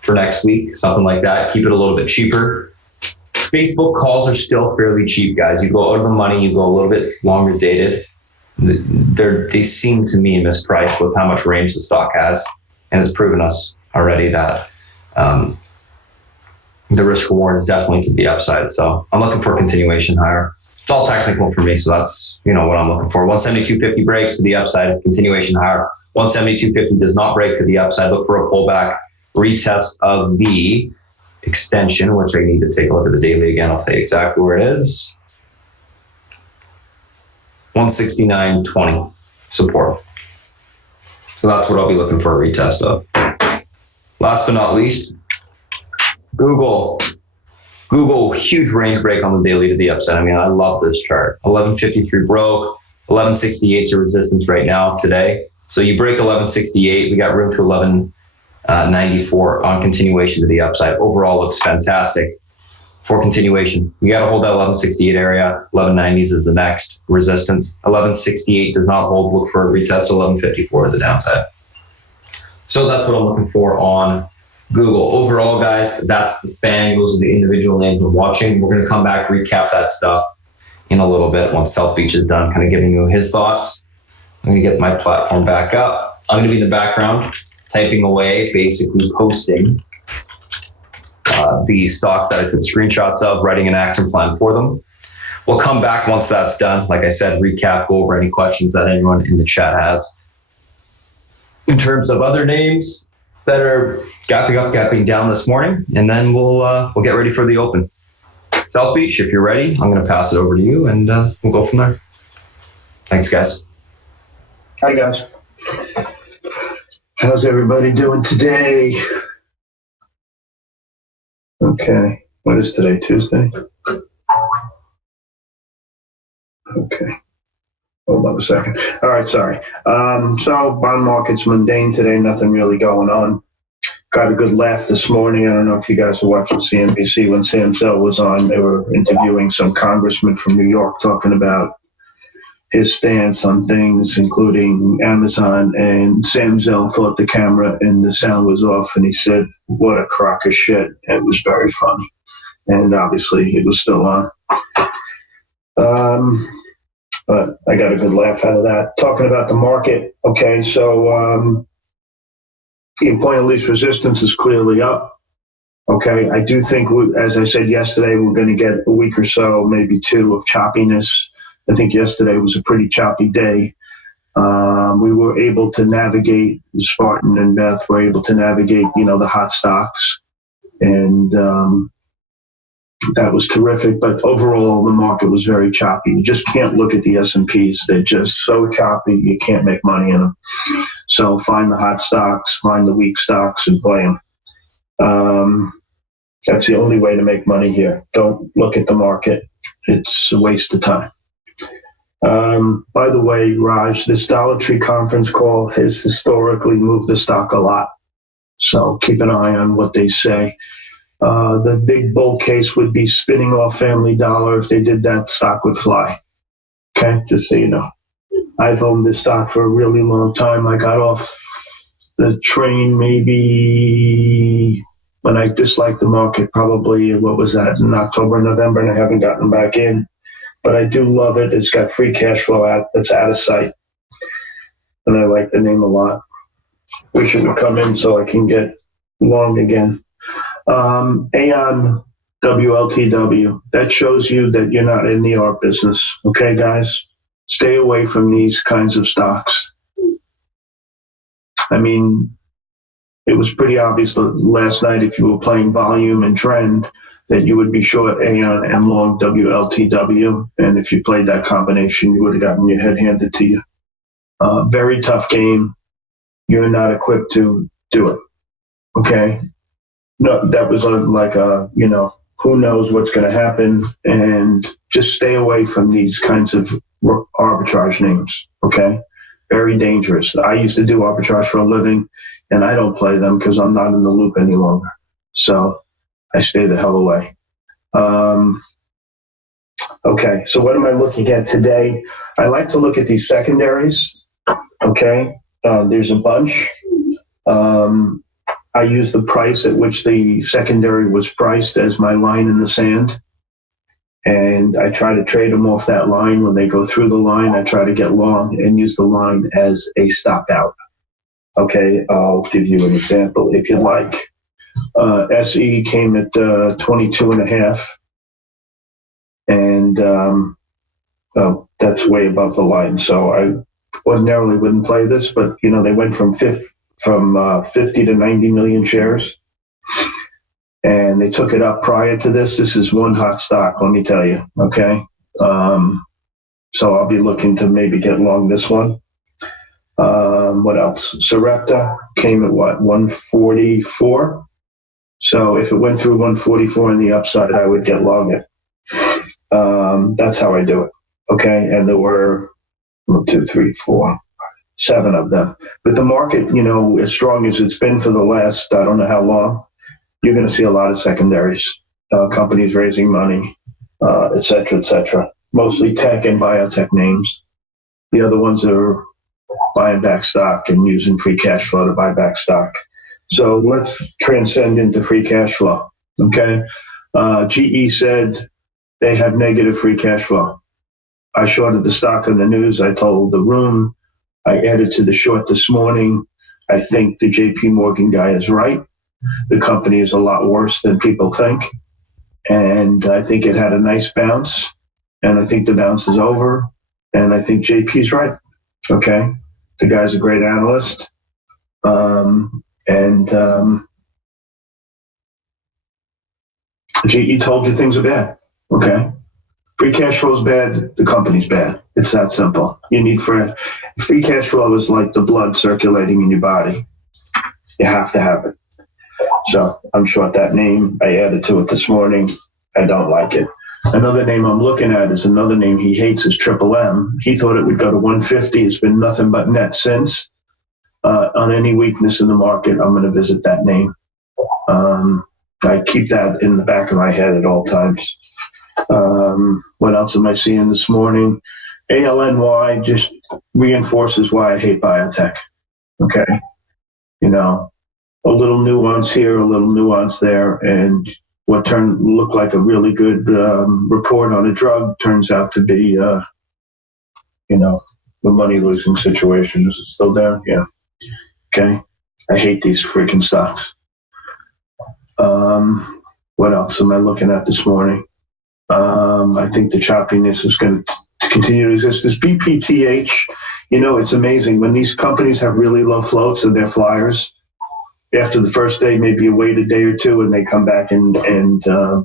for next week, something like that. Keep it a little bit cheaper. Facebook calls are still fairly cheap, guys. You go out of the money, you go a little bit longer dated. They seem to me mispriced with how much range the stock has, and it's proven us already that the risk reward is definitely to the upside. So I'm looking for a continuation higher. It's all technical for me, so that's what I'm looking for. 172.50 breaks to the upside, continuation higher. 172.50 does not break to the upside. Look for a pullback, retest of the extension, which I need to take a look at the daily again. I'll tell you exactly where it is. 169.20 support. So that's what I'll be looking for a retest of. Last but not least, Google, huge range break on the daily to the upside. I mean, I love this chart. 1153 broke, 1168 is your resistance right now today. So you break 1168, we got room to 94 on continuation to the upside. Overall looks fantastic for continuation. We got to hold that 1168 area. 1190s is the next resistance. 1168 does not hold. Look for a retest 1154 to the downside. So that's what I'm looking for on Google. Overall, guys, that's the FANG. Those are the individual names we're watching. We're going to come back, recap that stuff in a little bit once South Beach is done, kind of giving you his thoughts. I'm going to get my platform back up. I'm going to be in the background, typing away, basically posting the stocks that I took screenshots of, writing an action plan for them. We'll come back once that's done. Like I said, recap, go over any questions that anyone in the chat has. In terms of other names that are gapping up, gapping down this morning, and then we'll get ready for the open. South Beach, if you're ready, I'm going to pass it over to you, and we'll go from there. Thanks, guys. Hi, guys. How's everybody doing today? Okay. What is today? Tuesday? Okay. Hold on a second. All right, sorry. So bond market's mundane today. Nothing really going on. Got a good laugh this morning. I don't know if you guys were watching CNBC when Sam Zell was on. They were interviewing some congressman from New York talking about his stance on things, including Amazon, and Sam Zell thought the camera and the sound was off, and he said, "What a crock of shit." And it was very funny. And obviously it was still on. But I got a good laugh out of that. Talking about the market, okay, so the point of least resistance is clearly up. Okay, I do think, as I said yesterday, we're going to get a week or so, maybe two, of choppiness. I think yesterday was a pretty choppy day. We were able to navigate, Spartan and Beth were able to navigate, the hot stocks. And that was terrific. But overall, the market was very choppy. You just can't look at the S&Ps. They're just so choppy, you can't make money in them. So find the hot stocks, find the weak stocks, and play them. That's the only way to make money here. Don't look at the market. It's a waste of time. By the way, Raj, this Dollar Tree conference call has historically moved the stock a lot. So keep an eye on what they say. The big bull case would be spinning off Family Dollar. If they did that, stock would fly. Okay, just so you know. I've owned this stock for a really long time. I got off the train maybe when I disliked the market, probably, what was that, in October, November, and I haven't gotten back in. But I do love it. It's got free cash flow that's out of sight. And I like the name a lot. Wish it would come in so I can get long again. Aon WLTW. That shows you that you're not in the art business. Okay, guys? Stay away from these kinds of stocks. I mean, it was pretty obvious last night, if you were playing volume and trend, that you would be short Aon and long WLTW. And if you played that combination, you would have gotten your head handed to you. Very tough game. You're not equipped to do it. Okay? No, that was like a, who knows what's going to happen. And just stay away from these kinds of arbitrage names. Okay? Very dangerous. I used to do arbitrage for a living, and I don't play them because I'm not in the loop any longer. So I stay the hell away. Okay, so what am I looking at today? I like to look at these secondaries. Okay, there's a bunch. I use the price at which the secondary was priced as my line in the sand. And I try to trade them off that line. When they go through the line, I try to get long and use the line as a stop out. Okay, I'll give you an example if you'd like. SE came at 22 and a half. And that's way above the line. So I ordinarily wouldn't play this, but they went from 50 to 90 million shares. And they took it up prior to this. This is one hot stock, let me tell you. Okay. So I'll be looking to maybe get long this one. What else? Sarepta came at 144. So if it went through 144 on the upside, I would get long it. That's how I do it. Okay. And there were 1, 2, 3, 4, 7 of them. But the market, as strong as it's been for the last, I don't know how long, you're going to see a lot of secondaries, companies raising money, et cetera, et cetera. Mostly tech and biotech names. The other ones are buying back stock and using free cash flow to buy back stock. So let's transcend into free cash flow, okay? GE said they have negative free cash flow. I shorted the stock on the news. I told the room. I added to the short this morning. I think the JP Morgan guy is right. The company is a lot worse than people think. And I think it had a nice bounce. And I think the bounce is over. And I think JP's right. Okay. The guy's a great analyst. GE told you things are bad. Okay. Free cash flow is bad. The company's bad. It's that simple. You need free cash flow is like the blood circulating in your body. You have to have it. So I'm short that name. I added to it this morning. I don't like it. Another name I'm looking at is another name he hates is Triple M. He thought it would go to 150. It's been nothing but net since. On any weakness in the market, I'm going to visit that name. I keep that in the back of my head at all times. What else am I seeing this morning? ALNY just reinforces why I hate biotech. Okay. A little nuance here, a little nuance there, and what looked like a really good report on a drug turns out to be, the money-losing situation. Is it still there? Yeah. Okay. I hate these freaking stocks. What else am I looking at this morning? I think the choppiness is going to continue to exist. This BPTH, it's amazing. When these companies have really low floats and they're flyers, after the first day, maybe you wait a day or two and they come back and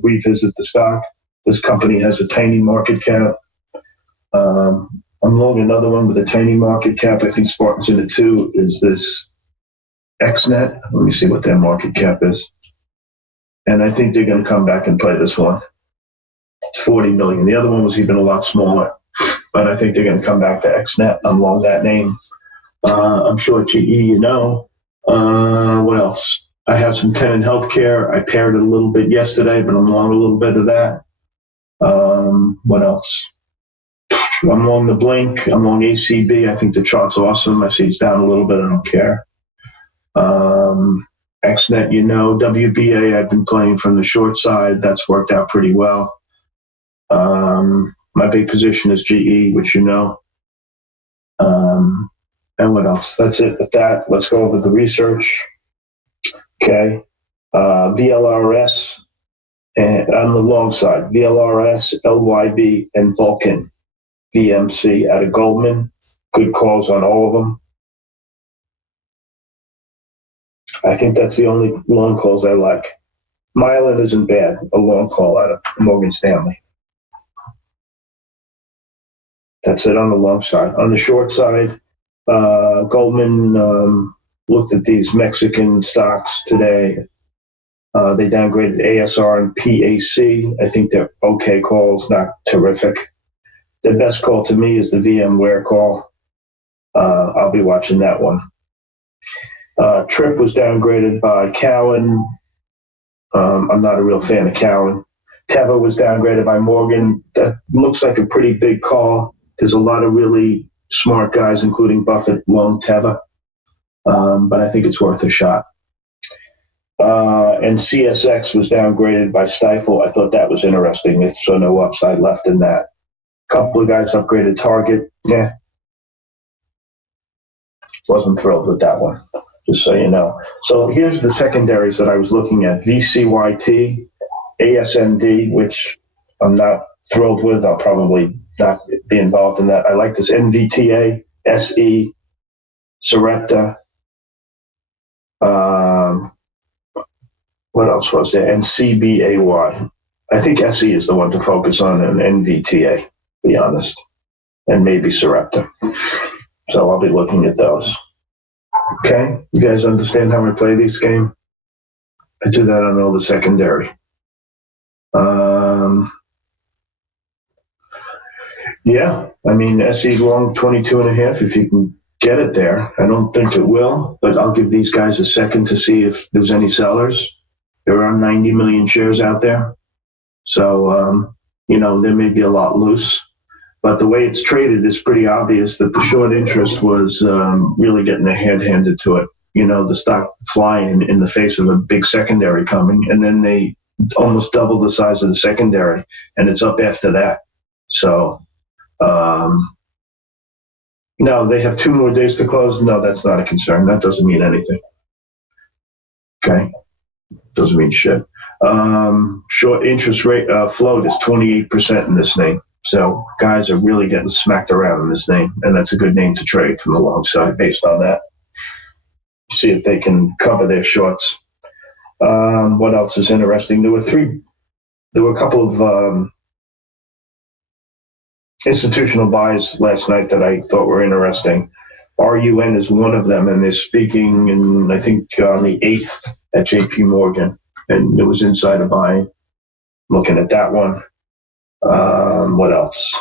revisit the stock. This company has a tiny market cap. I'm long another one with a tiny market cap. I think Spartan's in it too. Is this XNet? Let me see what their market cap is. And I think they're going to come back and play this one. It's 40 million. The other one was even a lot smaller, but I think they're going to come back to XNet. I'm long that name. I'm sure GE, what else? I have some tenant healthcare. I paired it a little bit yesterday, but I'm long a little bit of that. What else? I'm long the Blink. I'm long ACB. I think the chart's awesome. I see it's down a little bit. I don't care. XNet, WBA, I've been playing from the short side. That's worked out pretty well. My big position is GE, which and what else? That's it with that. Let's go over the research. Okay. VLRS, and on the long side, VLRS, LYB, and Vulcan, VMC out of Goldman. Good calls on all of them. I think that's the only long calls I like. Mylan isn't bad, a long call out of Morgan Stanley. That's it on the long side. On the short side, Goldman looked at these Mexican stocks today. They downgraded ASR and PAC. I think they're okay calls, not terrific. The best call to me is the VMware call. I'll be watching that one. Trip was downgraded by Cowen. I'm not a real fan of Cowen. Teva was downgraded by Morgan. That looks like a pretty big call. There's a lot of really smart guys, including Buffett, long Teva. But I think it's worth a shot. And CSX was downgraded by Stifel. I thought that was interesting. So no upside left in that. A couple of guys upgraded Target. Yeah. Wasn't thrilled with that one, just so you know. So here's the secondaries that I was looking at. VCYT, ASMD, which I'm not thrilled with. I'll probably not be involved in that. I like this NVTA, SE, Sarepta. What else was there? And CBAY. I think SE is the one to focus on, and NVTA, to be honest, and maybe Sarepta. So I'll be looking at those. Okay? You guys understand how I play this game? I do that on all the secondary. Yeah, I mean, SE long 22.5. If you can get it there. I don't think it will, but I'll give these guys a second to see if there's any sellers. There are 90 million shares out there. So, there may be a lot loose. But the way it's traded is pretty obvious that the short interest was really getting their hand handed to it. The stock flying in the face of a big secondary coming, and then they almost double the size of the secondary, and it's up after that. So, no, they have 2 more days to close. No, that's not a concern. That doesn't mean anything. Okay, doesn't mean shit. Short interest rate float is 28% in this name. So guys are really getting smacked around in this name, and that's a good name to trade from the long side based on that. See if they can cover their shorts. What else is interesting? There were a couple of institutional buys last night that I thought were interesting. RUN is one of them, and they're speaking I think on the 8th at JP Morgan, and it was insider buying. Looking at that one. What else?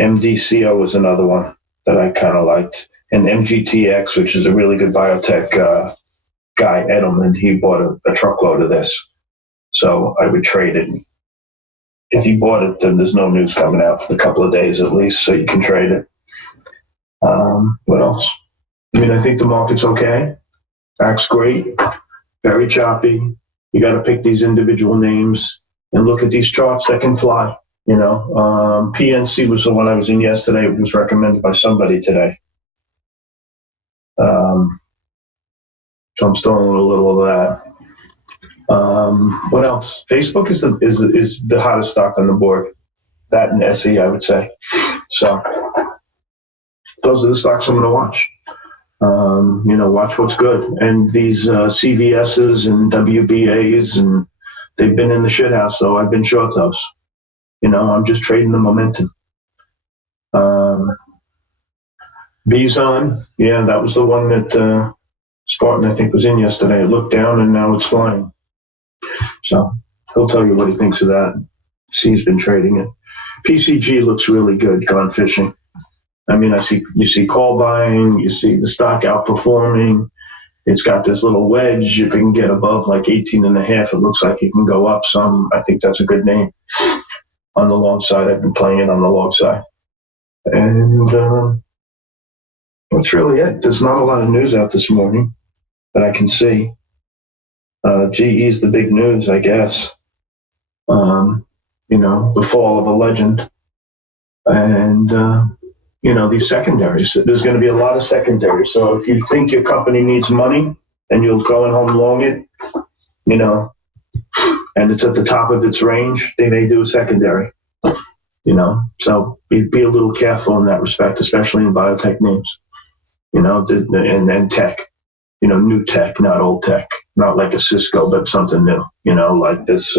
MDCO was another one that I kind of liked. And MGTX, which is a really good biotech guy, Edelman, he bought a truckload of this. So I would trade it. If he bought it, then there's no news coming out for a couple of days at least, so you can trade it. What else? I think the market's okay. Acts great. Very choppy. You got to pick these individual names and look at these charts that can fly. PNC was the one I was in yesterday. It was recommended by somebody today. So I'm still in a little of that. What else? Facebook is the hottest stock on the board. That and SE, I would say. So those are the stocks I'm going to watch. Watch what's good. And these CVSs and WBAs, and they've been in the shit house, so I've been short those. I'm just trading the momentum. Bison, yeah, that was the one that Spartan, I think, was in yesterday. It looked down, and now it's flying. So he'll tell you what he thinks of that. He's been trading it. PCG looks really good, gone fishing. You see call buying, you see the stock outperforming. It's got this little wedge. If it can get above like 18.5, it looks like it can go up some. I think that's a good name. On the long side, I've been playing it on the long side. And that's really it. There's not a lot of news out this morning that I can see. GE is the big news, I guess. The fall of a legend. And, these secondaries. There's going to be a lot of secondaries. So if you think your company needs money and you'll go and home long it, and it's at the top of its range, they may do a secondary. So be a little careful in that respect, especially in biotech names, and tech, new tech, not old tech, not like a Cisco, but something new, like this,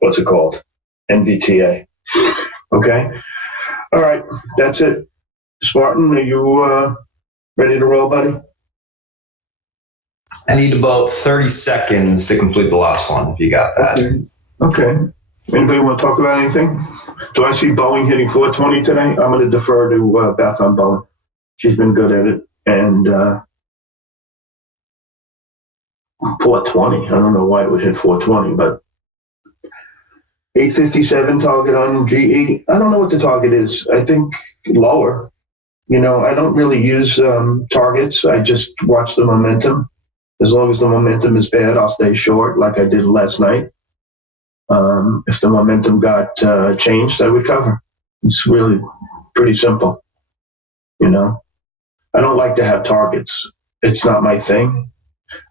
what's it called? NVTA. Okay. All right. That's it. Spartan, are you ready to roll, buddy? I need about 30 seconds to complete the last one, if you got that. Okay. Anybody want to talk about anything? Do I see Boeing hitting 420 today? I'm going to defer to Beth on Boeing. She's been good at it. And 420, I don't know why it would hit 420, but 857 target on GE. I don't know what the target is. I think lower. I don't really use targets. I just watch the momentum. As long as the momentum is bad, I'll stay short like I did last night. If the momentum got changed, I would cover. It's really pretty simple. I don't like to have targets. It's not my thing.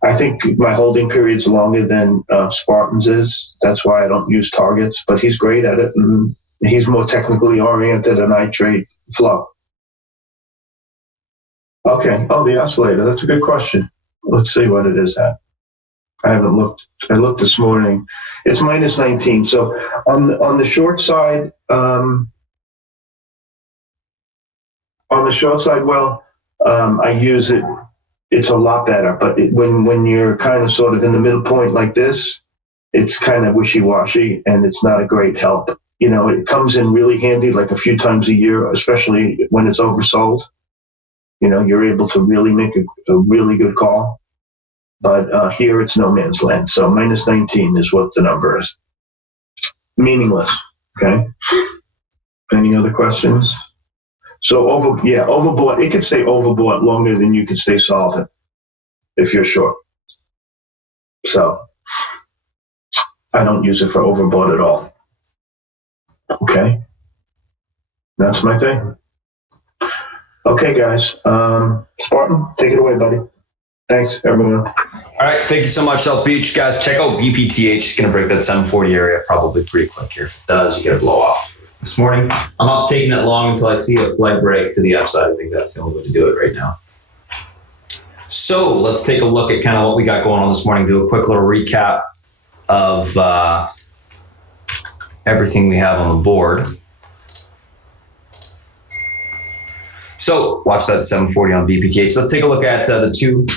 I think my holding period's longer than Spartan's is. That's why I don't use targets, but he's great at it, and he's more technically oriented, and I trade flow. Okay. Oh, the oscillator. That's a good question. Let's see what it is at. I haven't looked. I looked this morning. It's minus 19. So on the short side, I use it. It's a lot better. But when you're kind of sort of in the middle point like this, it's kind of wishy-washy, and it's not a great help. It comes in really handy like a few times a year, especially when it's oversold. you're able to really make a really good call. But here it's no man's land. So minus 19 is what the number is. Meaningless. Okay. Any other questions? So overbought. It could stay overbought longer than you could stay solvent if you're short. So I don't use it for overbought at all. Okay. That's my thing. Okay, guys. Spartan, take it away, buddy. Thanks, everyone. All right. Thank you so much, South Beach. Guys, check out BPTH. It's going to break that 740 area probably pretty quick here. If it does, you get a blow off. This morning, I'm not taking it long until I see a leg break to the upside. I think that's the only way to do it right now. So let's take a look at kind of what we got going on this morning. Do a quick little recap of everything we have on the board. So watch that 740 on BPTH. Let's take a look at the two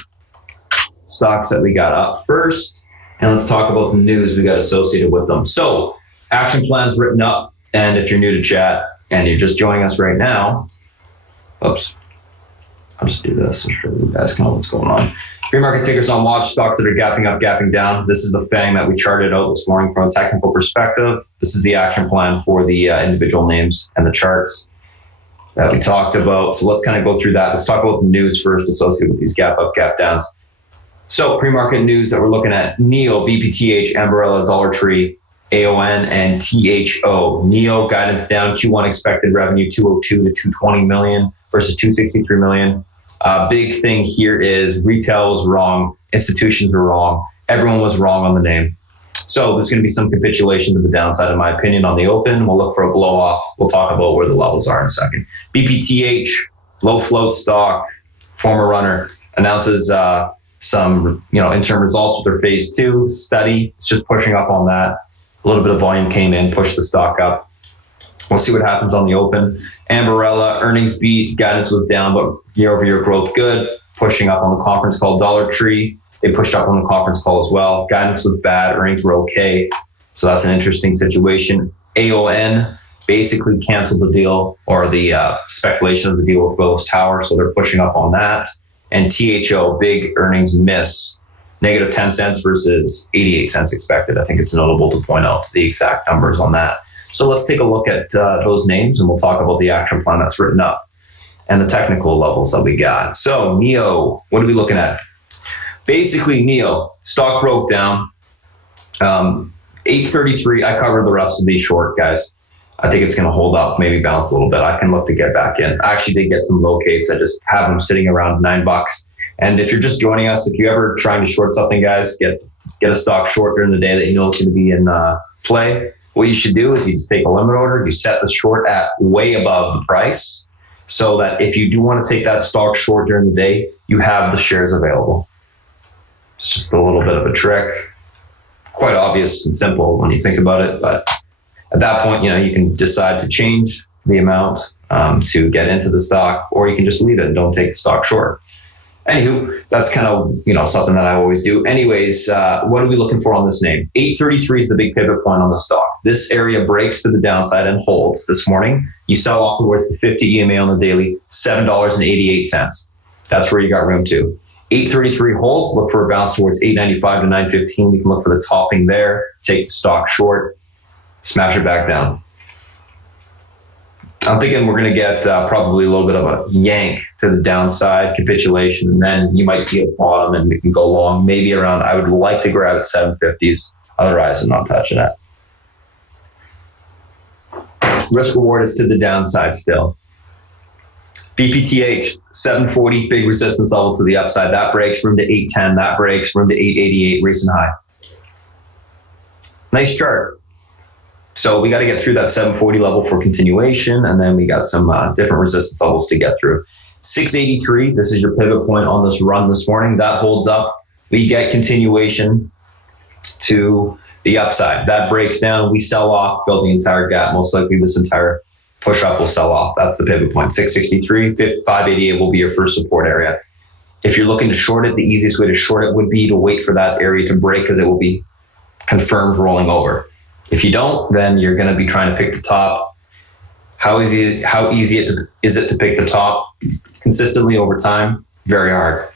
stocks that we got up first, and let's talk about the news we got associated with them. So action plans written up, and if you're new to chat and you're just joining us right now, oops, I'll just do this so sure you guys can know what's going on. Pre-market tickers on watch, stocks that are gapping up, gapping down. This is the FANG that we charted out this morning from a technical perspective. This is the action plan for the individual names and the charts that we talked about. So let's kind of go through that. Let's talk about the news first associated with these gap up, gap downs. So pre-market news that we're looking at: NEO, BPTH, Ambarella, Dollar Tree, AON, and THO. NEO guidance down, Q1 expected revenue 202 to 220 million versus 263 million. Big thing here is retail was wrong, institutions were wrong, everyone was wrong on the name. So there's going to be some capitulation to the downside, in my opinion, on the open. We'll look for a blow off. We'll talk about where the levels are in a second. BPTH, low float stock, former runner, announces some interim results with their phase 2 study. It's just pushing up on that. A little bit of volume came in, pushed the stock up. We'll see what happens on the open. Ambarella, earnings beat, guidance was down, but year-over-year growth good, pushing up on the conference call. Dollar Tree, they pushed up on the conference call as well. Guidance was bad, earnings were okay. So that's an interesting situation. AON basically canceled the deal, or the speculation of the deal with Willis Tower, so they're pushing up on that. And THO, big earnings miss, negative 10 cents versus 88 cents expected. I think it's notable to point out the exact numbers on that. So let's take a look at those names, and we'll talk about the action plan that's written up and the technical levels that we got. So NEO, what are we looking at? Basically, NEO, stock broke down. 833, I covered the rest of these short, guys. I think it's going to hold up, maybe bounce a little bit. I can look to get back in. I actually did get some locates. I just have them sitting around $9. And if you're just joining us, if you're ever trying to short something, guys, get a stock short during the day that you know is going to be in play. What you should do is you just take a limit order. You set the short at way above the price so that if you do want to take that stock short during the day, you have the shares available. It's just a little bit of a trick. Quite obvious and simple when you think about it, but at that point, you can decide to change the amount to get into the stock, or you can just leave it and don't take the stock short. Anywho, that's kind of, something that I always do. Anyways, what are we looking for on this name? 833 is the big pivot point on the stock. This area breaks to the downside and holds this morning. You sell off towards the 50 EMA on the daily, $7.88. That's where you got room to. 833 holds, look for a bounce towards 895 to 915. We can look for the topping there, take the stock short, smash it back down. I'm thinking we're going to get probably a little bit of a yank to the downside, capitulation, and then you might see a bottom and we can go long, maybe around, I would like to grab at 750s. Otherwise, I'm not touching it. Risk reward is to the downside still. BPTH, 740, big resistance level to the upside. That breaks, room to 810. That breaks, room to 888, recent high. Nice chart. So we got to get through that 740 level for continuation, and then we got some different resistance levels to get through. 683, this is your pivot point on this run this morning. That holds up. We get continuation to the upside. That breaks down. We sell off, fill the entire gap. Most likely this entire push up will sell off. That's the pivot point. 663, 588 will be your first support area. If you're looking to short it, the easiest way to short it would be to wait for that area to break because it will be confirmed rolling over. If you don't, then you're going to be trying to pick the top. How easy is it to pick the top consistently over time? Very hard.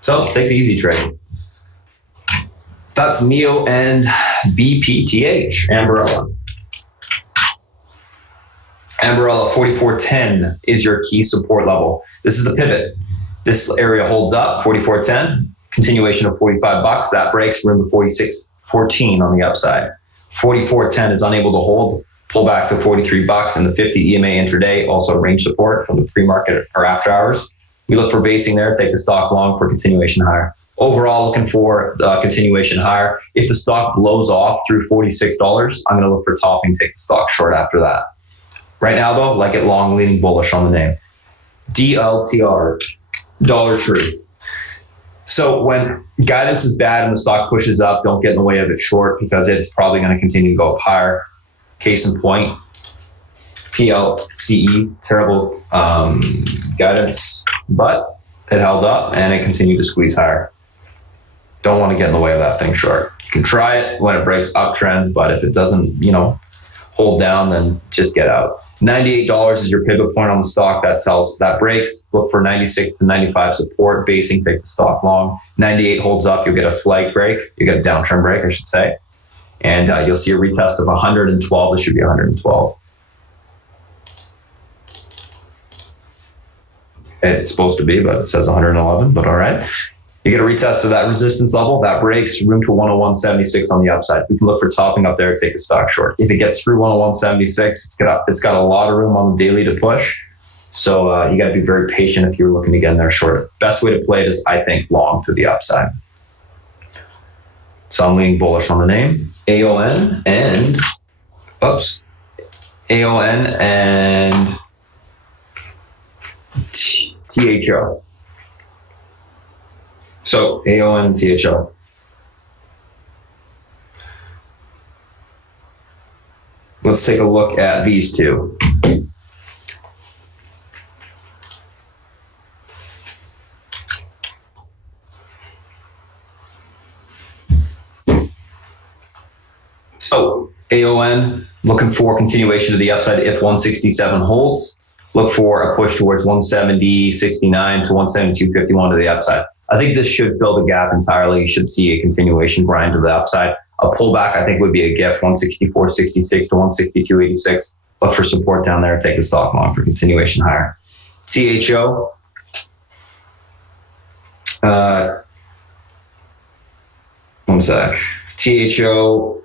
So take the easy trade. That's NEO and BPTH, Amberella. Amberella 4410 is your key support level. This is the pivot. This area holds up, 4410, continuation of $45. That breaks, room to 4614 on the upside. 4410 is unable to hold, pull back to $43, and the 50 EMA intraday, also range support from the pre-market or after hours. We look for basing there, take the stock long for continuation higher. Overall, looking for continuation higher. If the stock blows off through $46, I'm going to look for topping, take the stock short after that. Right now, though, like it long, leaning bullish on the name. DLTR, Dollar Tree. So when guidance is bad and the stock pushes up, don't get in the way of it short because it's probably going to continue to go up higher. Case in point, PLCE, terrible guidance, but it held up and it continued to squeeze higher. Don't want to get in the way of that thing short. You can try it when it breaks uptrend, but if it doesn't, hold down, then just get out. $98 is your pivot point on the stock that breaks. Look for 96 to 95 support, basing, take the stock long. 98 holds up, you'll get a flag break. You get a downtrend break, I should say. And you'll see a retest of 112. This should be 112. It's supposed to be, but it says 111, but all right. You get a retest of that resistance level, that breaks, room to 101.76 on the upside. We can look for topping up there, take the stock short. If it gets through 101.76, it's got a lot of room on the daily to push. So you got to be very patient if you're looking to get in there short. Best way to play it is, I think, long to the upside. So I'm leaning bullish on the name. AON and THO. So AON and THO. Let's take a look at these two. So AON, looking for continuation to the upside if 167 holds. Look for a push towards 170.69 to 172.51 to the upside. I think this should fill the gap entirely. You should see a continuation grind to the upside. A pullback, I think, would be a gift, 164.66 to 162.86. Look for support down there. Take the stock long for continuation higher. THO. One sec. THO.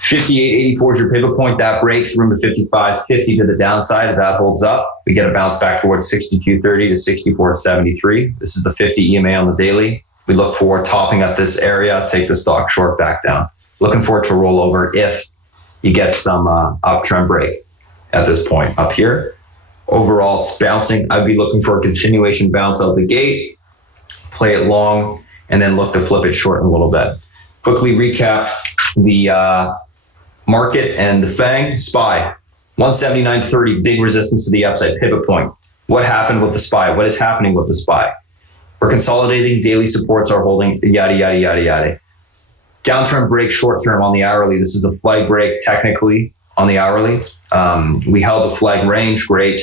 58.84 is your pivot point. That breaks, room to 55.50 to the downside. If that holds up, we get a bounce back towards 62.30 to 64.73. This is the 50 EMA on the daily. We look for topping at this area, take the stock short back down. Looking for it to roll over if you get some uptrend break at this point up here. Overall, it's bouncing. I'd be looking for a continuation bounce out the gate, play it long, and then look to flip it short in a little bit. Quickly recap the market and the FANG. SPY, 179.30, big resistance to the upside, pivot point. What happened with the SPY? What is happening with the SPY? We're consolidating, daily supports are holding, yada, yada, yada, yada. Downtrend break short term on the hourly. This is a flag break technically on the hourly. We held the flag range, great.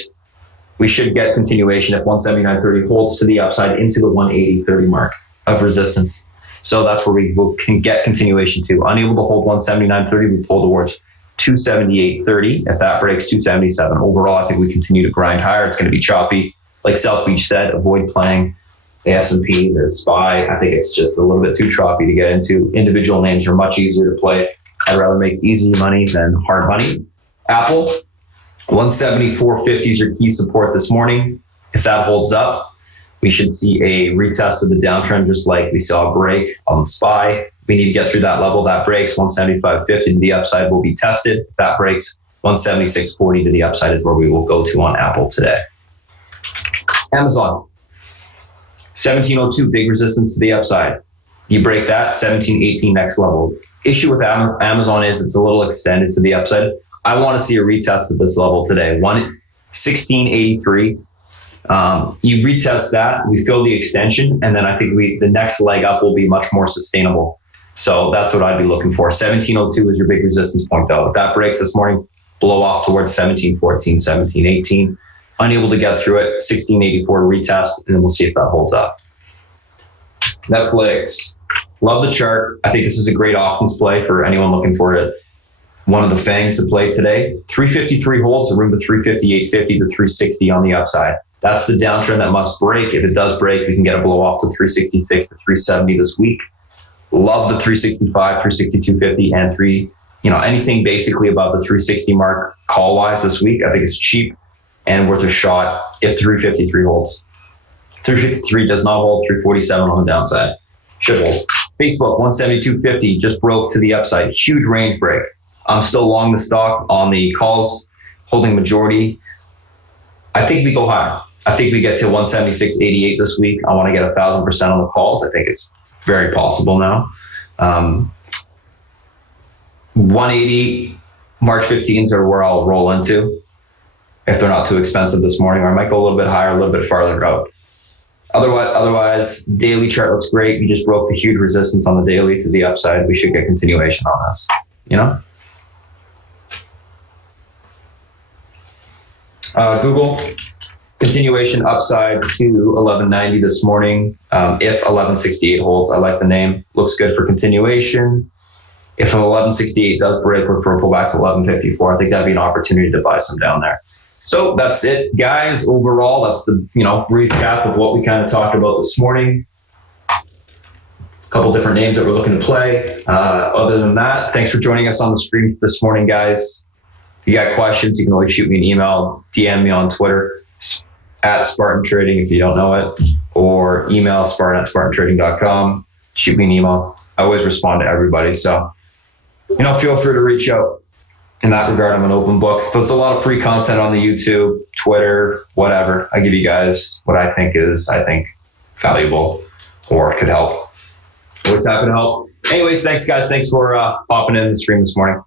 We should get continuation if 179.30 holds to the upside into the 180.30 mark of resistance. So that's where we can get continuation to. Unable to hold 179.30, we pull towards 278.30. If that breaks 277, overall, I think we continue to grind higher. It's going to be choppy. Like South Beach said, avoid playing the S&P, the SPY. I think it's just a little bit too choppy to get into. Individual names are much easier to play. I'd rather make easy money than hard money. Apple, 174.50 is your key support this morning. If that holds up, we should see a retest of the downtrend, just like we saw a break on the SPY. We need to get through that level. That breaks 175.50 to the upside will be tested. If that breaks 176.40 to the upside is where we will go to on Apple today. Amazon, 1702, big resistance to the upside. You break that, 1718 next level. Issue with Amazon is it's a little extended to the upside. I want to see a retest at this level today. 1683. You retest that, we fill the extension, and then I think the next leg up will be much more sustainable. So that's what I'd be looking for. 1702 is your big resistance point though. If that breaks this morning, blow off towards 1714, 1718. Unable to get through it, 1684 retest, and then we'll see if that holds up. Netflix. Love the chart. I think this is a great options play for anyone looking for it. One of the fangs to play today. 353 holds, a room to 358.50 to 360 on the upside. That's the downtrend that must break. If it does break, we can get a blow off to 366 to 370 this week. Love the 365, 362.50, and anything basically above the 360 mark call wise this week. I think it's cheap and worth a shot if 353 holds. 353 does not hold, 347 on the downside. Should hold. Facebook 172.50 just broke to the upside. Huge range break. I'm still long the stock on the calls, holding majority. I think we go higher. I think we get to 176.88 this week. I want to get 1,000% on the calls. I think it's very possible now. 180 March 15s are where I'll roll into if they're not too expensive this morning, or I might go a little bit higher, a little bit farther out. Otherwise, daily chart looks great. We just broke the huge resistance on the daily to the upside. We should get continuation on this, Google, continuation upside to 1190 this morning. If 1168 holds, I like the name. Looks good for continuation. If 1168 does break, look for a pullback to 1154. I think that'd be an opportunity to buy some down there. So that's it, guys. Overall, that's the recap of what we kind of talked about this morning. A couple different names that we're looking to play. Other than that, thanks for joining us on the stream this morning, guys. If you got questions, you can always shoot me an email, DM me on Twitter at Spartan Trading if you don't know it, or email spartan@spartantrading.com. Shoot me an email. I always respond to everybody. So, feel free to reach out. In that regard, I'm an open book. There's a lot of free content on the YouTube, Twitter, whatever. I give you guys what I think is valuable or could help. Always happy to help. Anyways, thanks, guys. Thanks for popping in the stream this morning.